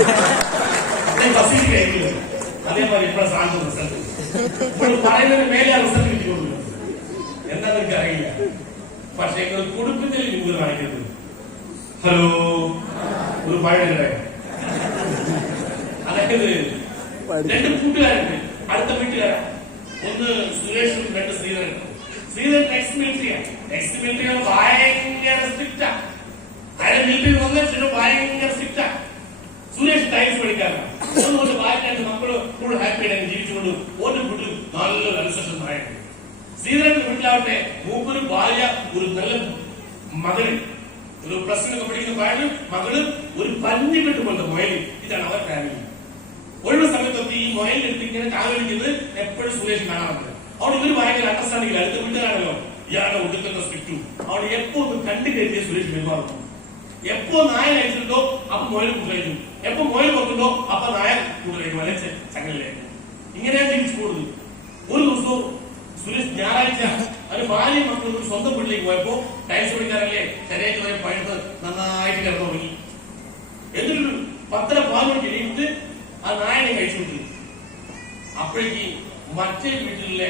അതേപോലെ ഇപ്പോൾ സാധനം റിസൾട്ട് ഇപ്പോൾ പറയുന്നതിന് മേലെ റിസൾട്ട് കിട്ടിക്കൊണ്ടിരുന്നത് എന്താണെന്ന് എനിക്ക് അറിയില്ല. പക്ഷെ നിങ്ങൾ കൊടുക്കുന്നതിൽ നിങ്ങൾ കാണിക്കുന്നത്. ഹലോ, ഒരു പഴയ അതായത് 2 കൂട്ടുകാരുണ്ട്, അടുത്ത വീട്ടുകാരാ. ഒന്ന് സുരേഷും 2 ശ്രീധരനും. ശ്രീധരൻ എക്സ് മിലിറ്ററിയാണ്, ഭയങ്കര സ്ട്രിക്റ്റാ. അയാൾ മിലിറ്ററി വന്ന ശേഷം ഭയങ്കര സ്ട്രിക്റ്റാ. സുരേഷ് ടൈൽസ് പഠിക്കാറാണ്. അതുകൊണ്ട് ഭാര്യയായിട്ട് മക്കള് ഫുൾ ഹാപ്പിയായിട്ട് ജീവിച്ചുകൊണ്ട് ഓരോ വീട്ടിൽ നല്ലൊരു അനുസരിച്ച് നായുണ്ട്. ശ്രീധരന്റെ വീട്ടിലാവട്ടെ മൂപ്പൊരു ഭാര്യ, ഒരു നല്ല മകന്, ഒരു പ്ലസ് പഠിക്കുന്ന മകള്, ഒരു പഞ്ഞി കെട്ടുകൊണ്ട് മൊയല്. ഇതാണ് അവർ ഫാമിലി. ഒഴിവ് സമയത്തൊക്കെ ഈ മൊയലിനെടുത്ത് ഇങ്ങനെ കാവലിക്കുന്നത് എപ്പോഴും സുരേഷ് കാണാറുണ്ട്. അവിടെ ഇവര് ഭയങ്കര അണ്ടർസ്റ്റാൻഡിംഗ്. അടുത്ത വീട്ടുകാരാണല്ലോ, ഇയാളുടെ ഒടുക്കത്തെ സ്ട്രിക്റ്റും. അവിടെ എപ്പോ ഒന്ന് കണ്ടു കഴിഞ്ഞ സുരേഷ് പെരുമാറുന്നു. എപ്പോ നായ കഴിച്ചിട്ടുണ്ടോ അപ്പൊ മൊയൽ കൂട്ടുകഴിഞ്ഞു, എപ്പോ മൊയൽ കൊടുത്തുണ്ടോ അപ്പൊ നായ കൂട്ടുകഴിഞ്ഞു, വല ചങ്ങലിലേക്ക്. ഇങ്ങനെയാണ് ജീവിച്ചു പോകുന്നത്. ഒരു ദിവസവും സുരേഷ് ഞായറാഴ്ച ഒരു ഭാര്യ മക്കളും സ്വന്തം വീട്ടിലേക്ക് പോയപ്പോ ടൈൽസ് പഠിക്കാറല്ലേ, ശരിയായിട്ട് വരെ പഴുത്ത് നന്നായിട്ട് കിടന്നുറങ്ങി. എന്നിട്ടൊരു 10-11 മണിക്ക് ആ നായനെ കഴിച്ചുകൊണ്ടിരുന്നു. അപ്പോഴേക്ക് മറ്റേ വീട്ടിലെ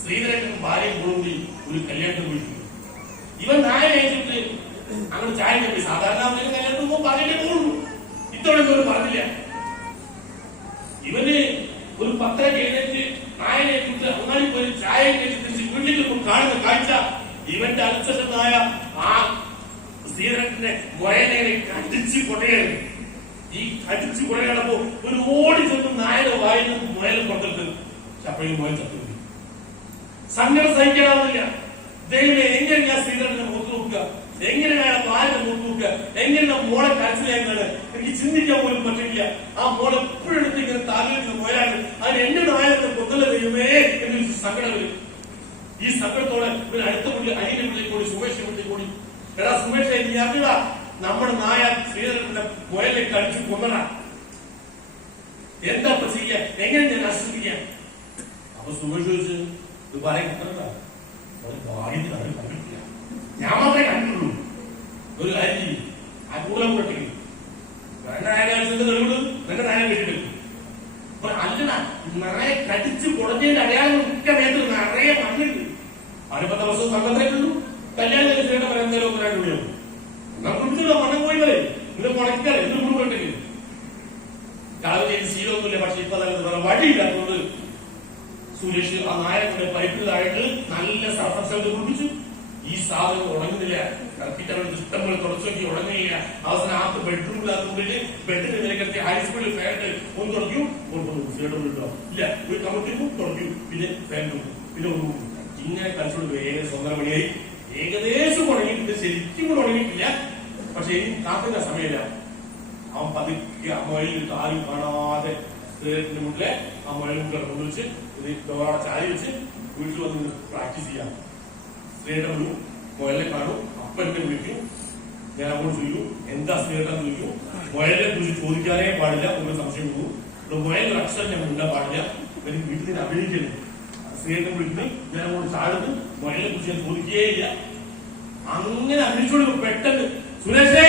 ശ്രീധരനും ഭാര്യയും കൂടി ഒരു കല്യാണത്തിന് വിളിച്ചു. ഇവൻ നായനെ കഴിച്ചിട്ട് അങ്ങനെ ചായ കപ്പി. സാധാരണ കല്യാണത്തിന് പോകുമ്പോൾ പറഞ്ഞിട്ടേ പോകുള്ളൂ. ഇത്തവണ പറഞ്ഞില്ല. ഇവന് ഒരു 10 എഴുന്നേറ്റ് നായനെ കുറിച്ച് അങ്ങാടി പോയി ചായ കഴിച്ച് വീട്ടിൽ കാണുന്ന കാഴ്ച ഇവന്റെ അനുസരണമായ ആ ശ്രീധരന്റെ മൊയനെ കടിച്ച് കൊടയാണ്. ഈ കടിച്ചു കൊടയാണപ്പോ ഒരു ഓടി ചെന്ന് നായനെ വായിൽ മുയൽ പുറത്തിട്ട് ചപ്പയിൽ മുയൽ ചത്തു. സങ്കടം സഹിക്കാനാവില്ല. ദൈവമേ, എങ്ങനെ ഞാൻ ശ്രീധരന്റെ മുഖത്ത് നോക്കുക? എങ്ങനെയാണ് ഭാര്യ നോക്കുക, എങ്ങനെ മോളെ കരച്ചിലായിരുന്നാണ് എനിക്ക് ചിന്തിക്കാൻ പോലും പറ്റില്ല. ആ മോളെ എപ്പോഴും എടുത്ത് ഇങ്ങനെ താല്പര്യം പോയാണ് അതിന് എന്നെ നായത്തെ കൊന്നല ദൈവമേ എന്നൊരു സങ്കടം വരും. ഈ സങ്കടത്തോടെ ഒരു അടുത്ത പുള്ളി അനിയനെ വീട്ടിലേക്ക് കൂടി സുമേഷിനെ വീട്ടിലേക്ക് കൂടി, എടാ സുമേഷ് നീ അറിഞ്ഞാ നമ്മുടെ നായ ശ്രീധരന്റെ മുയലിലേക്ക് അടിച്ചു കൊന്നടാ, എന്താ ചെയ്യാ, എങ്ങനെ ഞാൻ ആശ്വസിപ്പിക്കാം? അപ്പൊ സുമേഷ് ചോദിച്ചു, ഇത് പറയാൻ കണ്ടിട്ടില്ല, ഞാൻ മാത്രമേ കണ്ടിട്ടുള്ളൂ. ഒരു കാര്യം ആ കൂലം പൊട്ടിക്കും, രണ്ടായാലും തെളിവിടും, രണ്ട് നായ കെട്ടിട്ടെടുക്കും. അപ്പൊ അല്ലടാ നിറയെ കടിച്ച് കുടഞ്ഞതിന്റെ അടയാളം ഒക്കെ വേണ്ടത് നിറയെ മണ്ണുണ്ട്. 10 ദിവസം സംബന്ധമായിട്ടുള്ളൂ. കല്യാണം കഴിച്ചിട്ട് പറയാൻ എന്തായാലും 1-2 മണിയാവും. നമുക്ക് മണ്ണം പോയി വരെ ഇത് മുടക്കാറ് ഇത് മുഴുവൻ കളവ് ചെയ്ത് ശീലമൊന്നുമില്ല. പക്ഷെ ഇപ്പൊ തന്നെ വേറെ വഴിയില്ലാത്തതുകൊണ്ട് സുരേഷ് ആ നായകന്റെ പൈപ്പിൽ താഴെ നല്ല സർഫക്സ് കുടിപ്പിച്ചു. ഈ സാധനം ഉണങ്ങുന്നില്ല, കറക്കിട്ടവരുടെ ഇഷ്ടം പോലെ തുടച്ചു നോക്കി ഉണങ്ങില്ല. അവസാനം ആ ബെഡ്റൂമിലാകുമ്പോഴേ ബെഡിന്റെ നിലക്കെത്തി ഹൈ സ്പീഡിൽ ഫാനിട്ട് ഒന്ന് തുടങ്ങി ഇല്ല, ഒരു കമത്തിക്കും തുടങ്ങി, പിന്നെ ഫാൻ പിന്നെ ഒന്ന് ഇങ്ങനെ കളിച്ചോണ്ട് ഏകദേശം 1:30 മണിയായി. ഏകദേശം ഉണങ്ങിയിട്ടുണ്ട്, ശരിക്കും കൂടെ ഉണങ്ങിയിട്ടില്ല. പക്ഷെ ഇനി കാക്കുന്ന സമയമില്ല. അവൻ പതുക്കെ ആ മുയലിൽ ആരും കാണാതെ സ്ത്രീയുടെ മുന്നിലെ ആ മുയലിൽ കൊണ്ടുവച്ച് ഇത് ഡോറോടെ ചാരി വെച്ച് വീട്ടിൽ വന്ന് പ്രാക്ടീസ് ചെയ്യാം. സ്ത്രീയുടെ ഒരു മുയലിനെ കാണും, അപ്പനെ വിളിക്കും, ഞാൻ അങ്ങോട്ട് ചോദിക്കും എന്താ സ്ത്രീയുടെ ചോദിക്കും. മുയലിനെ കുറിച്ച് ചോദിക്കാനേ പാടില്ല, ഒരു സംശയം പോകും. മുയൽ അക്ഷരം ഞാൻ മുണ്ടാൻ പാടില്ല, എനിക്ക് വീട്ടിൽ നിന്ന് അഭിനയിക്കുന്നു. സ്ത്രീയെ വിളിക്കുന്നു, ഞാൻ അങ്ങോട്ട് ചാടുന്നു, മുയലിനെ കുറിച്ച് ഞാൻ ചോദിക്കുകയേ ഇല്ല. അങ്ങനെ അഭിനയിച്ചോളൂ. പെട്ടെന്ന് സുരേഷേ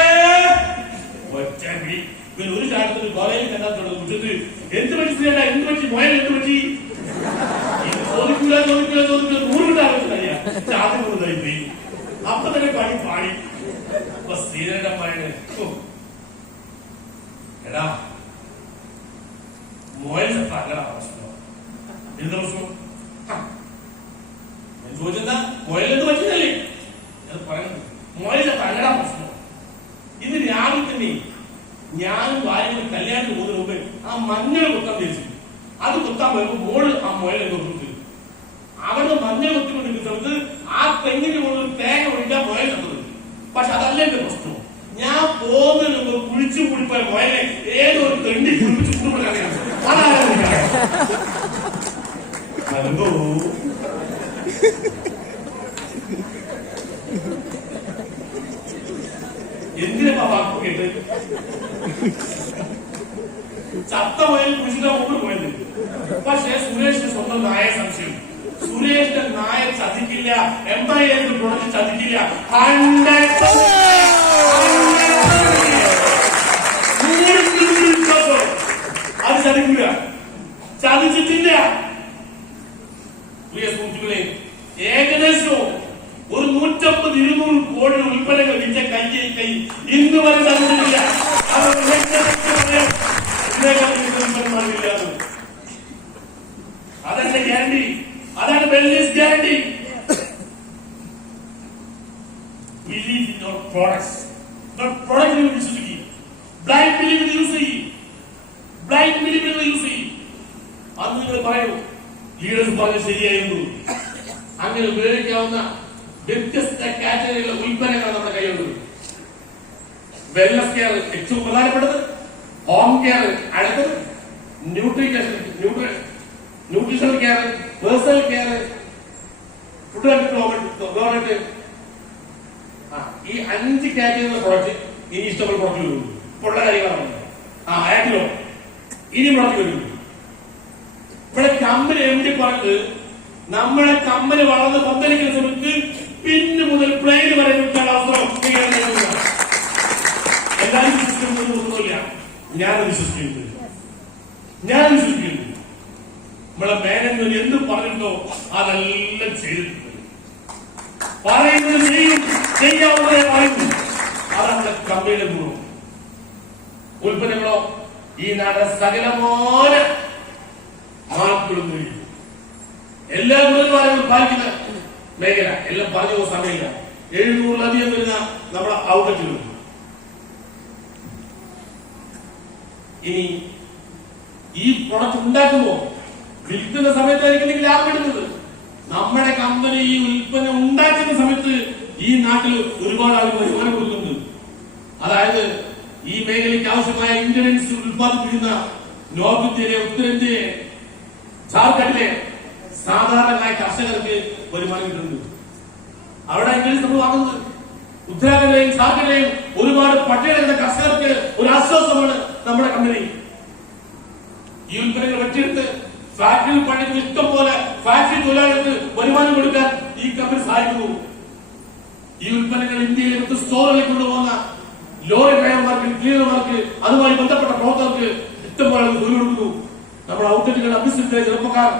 ഒറ്റ പിടി. പിന്നെ ഒരു ചാട്ടത്തിന് കോളേജിൽ കണ്ടാത്തോളൂ മുറ്റത്ത് എന്ത് പറ്റി സ്ത്രീയുടെ എന്ത് പറ്റി മുയൽ എന്ത് പറ്റി ചോദിക്കൂല 100 മിനിറ്റ് ആവശ്യമില്ല. ചാട്ടം കൊണ്ടുപോയി പോയി. അപ്പൊ തന്നെ പണി പാടി. അപ്പൊ സ്ത്രീയുടെ പറയുന്നത്, എടാ മുയൽ ചത്താക്കടാ പ്രശ്നം. എന്ത് പ്രശ്നം? ഞാൻ ചോദിച്ചെന്താ മുയൽ എന്ത് പറ്റുന്നല്ലേ അത് പറയുന്നത്. മുയൽ ചത്താക്കടാ പ്രശ്നം. ഇത് രാവിലെ തന്നെ ഞാനും ഭാര്യയും കല്യാണത്തിന് പോകുന്നതിന് മുമ്പ് ആ മഞ്ഞൾ കൊത്താൻ തേച്ചു. അത് കൊത്താൻ വരുമ്പോ മോള് ആ മുയൽ കൊടുത്തു. അവിടെ മഞ്ഞൾ കൊത്തിക്കൊണ്ടിരിക്കുന്ന സമയത്ത് ആ തെങ്ങിന്റെ മുകളിൽ തേങ്ങ ഒഴിക്കാൻ മുയൽ ചത്തത്. പക്ഷെ അതല്ല എന്റെ പ്രശ്നം. ഞാൻ പോകുന്നതിന് മുമ്പ് കുളിച്ചു കുളിപ്പോയ മുയലെ ഏതോ ഒരു തെണ്ടി കുളിപ്പിച്ച് കൊണ്ടുപോകാൻ അതോ എന്തിനാ വാക്ക് കേട്ട് ചത്ത മുയൽ കുഴിച്ചിട്ട് മുമ്പ് പോയത്. പക്ഷെ സുരേഷിന്റെ സ്വന്തം നായ സംശയം. സുരേഷിന്റെ നായ ചതിക്കില്ല, എംപയറിന്റെ പ്രൊഡക്റ്റ് ചതിക്കില്ല. 100 അത് ചതിക്കില്ല, ചതിച്ചിട്ടില്ല. പ്രിയ സുഹൃത്തുക്കളെ, ഏകദേശം ഒരു 150-200 കോടി ഉൽപ്പന്നങ്ങൾ വിറ്റ കൈ ഇന്ന് വരെ ചതിച്ചിട്ടില്ല. അതെന്റെ ഗ്യാരണ്ടി, അതാണ് wellness guarantee. Believe in your products. Product വിശ്വസിക്കും. ബ്ലൈൻഡ് ബിലീവ് യൂസ് ചെയ്യും. ബ്ലൈൻഡ് ബിലീവ് യൂസ് ചെയ്യും. അന്ന് നിങ്ങൾ പറയൂ ലീഡേഴ്സ് പറഞ്ഞ് ശരിയായിരുന്നു. അങ്ങനെ ഉപയോഗിക്കാവുന്ന വ്യത്യസ്ത കാറ്റഗറിയിലുള്ള ഉൽപ്പന്നങ്ങൾ നമ്മുടെ കയ്യിലുണ്ട്. വെൽനസ് കെയർ ഏറ്റവും പ്രധാനപ്പെട്ടത്, ഹോം കെയർ അടുത്തത്, nutritional care, personal care, food and government. ഈ 5 കാറ്റഗറിയിലുള്ള പ്രോഡക്റ്റ് ഇനി ഇഷ്ടമുള്ള പ്രോഡക്റ്റ് വരും. ഉള്ള കാര്യങ്ങളാണ് ആയിട്ടില്ലോ ഇനി പ്രോഡക്റ്റ് വരും. ഇവിടെ കമ്പനി MD പറഞ്ഞത് നമ്മളെ കമ്പനി വളർന്ന് പന്തലിക്കുന്ന സമയത്ത് പിന്ന് മുതൽ പ്ലെയിൻ വരെ വിൽക്കാൻ അവസരം എല്ലാവരും വിശ്വസിക്കുന്നൊന്നുമില്ല. ഞാൻ വിശ്വസിക്കുന്നു. നമ്മളെ മാനേജ്മെന്റ് എന്ത് പറഞ്ഞിട്ടോ അതെല്ലാം ചെയ്തിട്ടുണ്ട്. പറയുന്നത് ചെയ്യും, ചെയ്യാവുന്നതേ പറയുന്നു. അതാണ് നമ്മുടെ കമ്പനിയുടെ ഗുണം. ഉൽപ്പന്നങ്ങളോ ഈ നാട് സകലമായ മാർക്കുകളും എല്ലാ ഗുണനിലവാരങ്ങളും പാലിക്കുന്ന മേഖല എല്ലാം പറഞ്ഞു പോകുന്ന സമയമില്ല. 700-ലധികം വരുന്ന നമ്മുടെ ഔട്ട്ലെറ്റുകളുണ്ട്. ഇനി ഈ പ്രൊഡക്റ്റ് ഉണ്ടാക്കുമ്പോ വിൽക്കുന്ന സമയത്തായിരിക്കും ലാഭം ഇടുന്നത്. നമ്മുടെ കമ്പനി ഈ ഉൽപ്പന്നം ഉണ്ടാക്കുന്ന സമയത്ത് ഈ ഈ നാട്ടിൽ ഒരുപാട് ആളുകൾ വരുമാനം കൊടുക്കുന്നുണ്ട്. അതായത് ഈ മേഖലയ്ക്ക് ആവശ്യമായ ഇൻഷുറൻസ് ഉത്പാദിപ്പിക്കുന്ന നോർത്ത് ഇന്ത്യയിലെ, ഉത്തരേന്ത്യയിലെ, ജാർഖണ്ഡിലെ സാധാരണമായ കർഷകർക്ക് വരുമാനം കിട്ടുന്നുണ്ട്. അവിടെ ഇൻഷുറൻസ് നമ്മൾ വാങ്ങുന്നത്. ഉത്തരാഖണ്ഡിലെയും ജാർഖണ്ഡിലെയും ഒരുപാട് പട്ടികയിലെ കർഷകർക്ക് ഒരു ആശ്വാസമാണ് നമ്മുടെ കമ്പനി. ഈ ഉൽപ്പന്നങ്ങൾ വെട്ടിയെടുത്ത് ഫാക്ടറിയിൽ പണിക്കുന്ന ഇഷ്ടം പോലെ ഫാക്ടറി തൊഴിലാളികൾക്ക് വരുമാനം കൊടുക്കാൻ ഈ കമ്പനി സഹായിക്കുന്നു. ഈ ഉൽപ്പന്നങ്ങൾ ഇന്ത്യയിലെ മറ്റ് സ്റ്റോറുകളിൽ കൊണ്ടുപോകുന്ന ലോറി ഡ്രൈവർമാർക്ക്, ക്ലീനർമാർക്ക്, അതുമായി ബന്ധപ്പെട്ട പ്രവർത്തകർക്ക് ഇഷ്ടംപോലെ തൊഴിൽ കൊടുക്കുന്നു. നമ്മുടെ ഔട്ട്ലെറ്റുകൾ അഭ്യസിച്ച ചെറുപ്പക്കാർ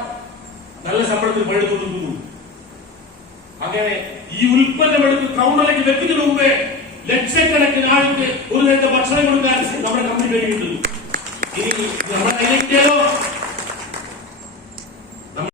നല്ല ശമ്പളത്തിൽ പണിയെടുത്തു കൊടുക്കുന്നു. അങ്ങനെ ഈ ഉൽപ്പന്നം എടുത്ത് കൗണ്ടറിലേക്ക് വെക്കുന്നതിന് മുമ്പേ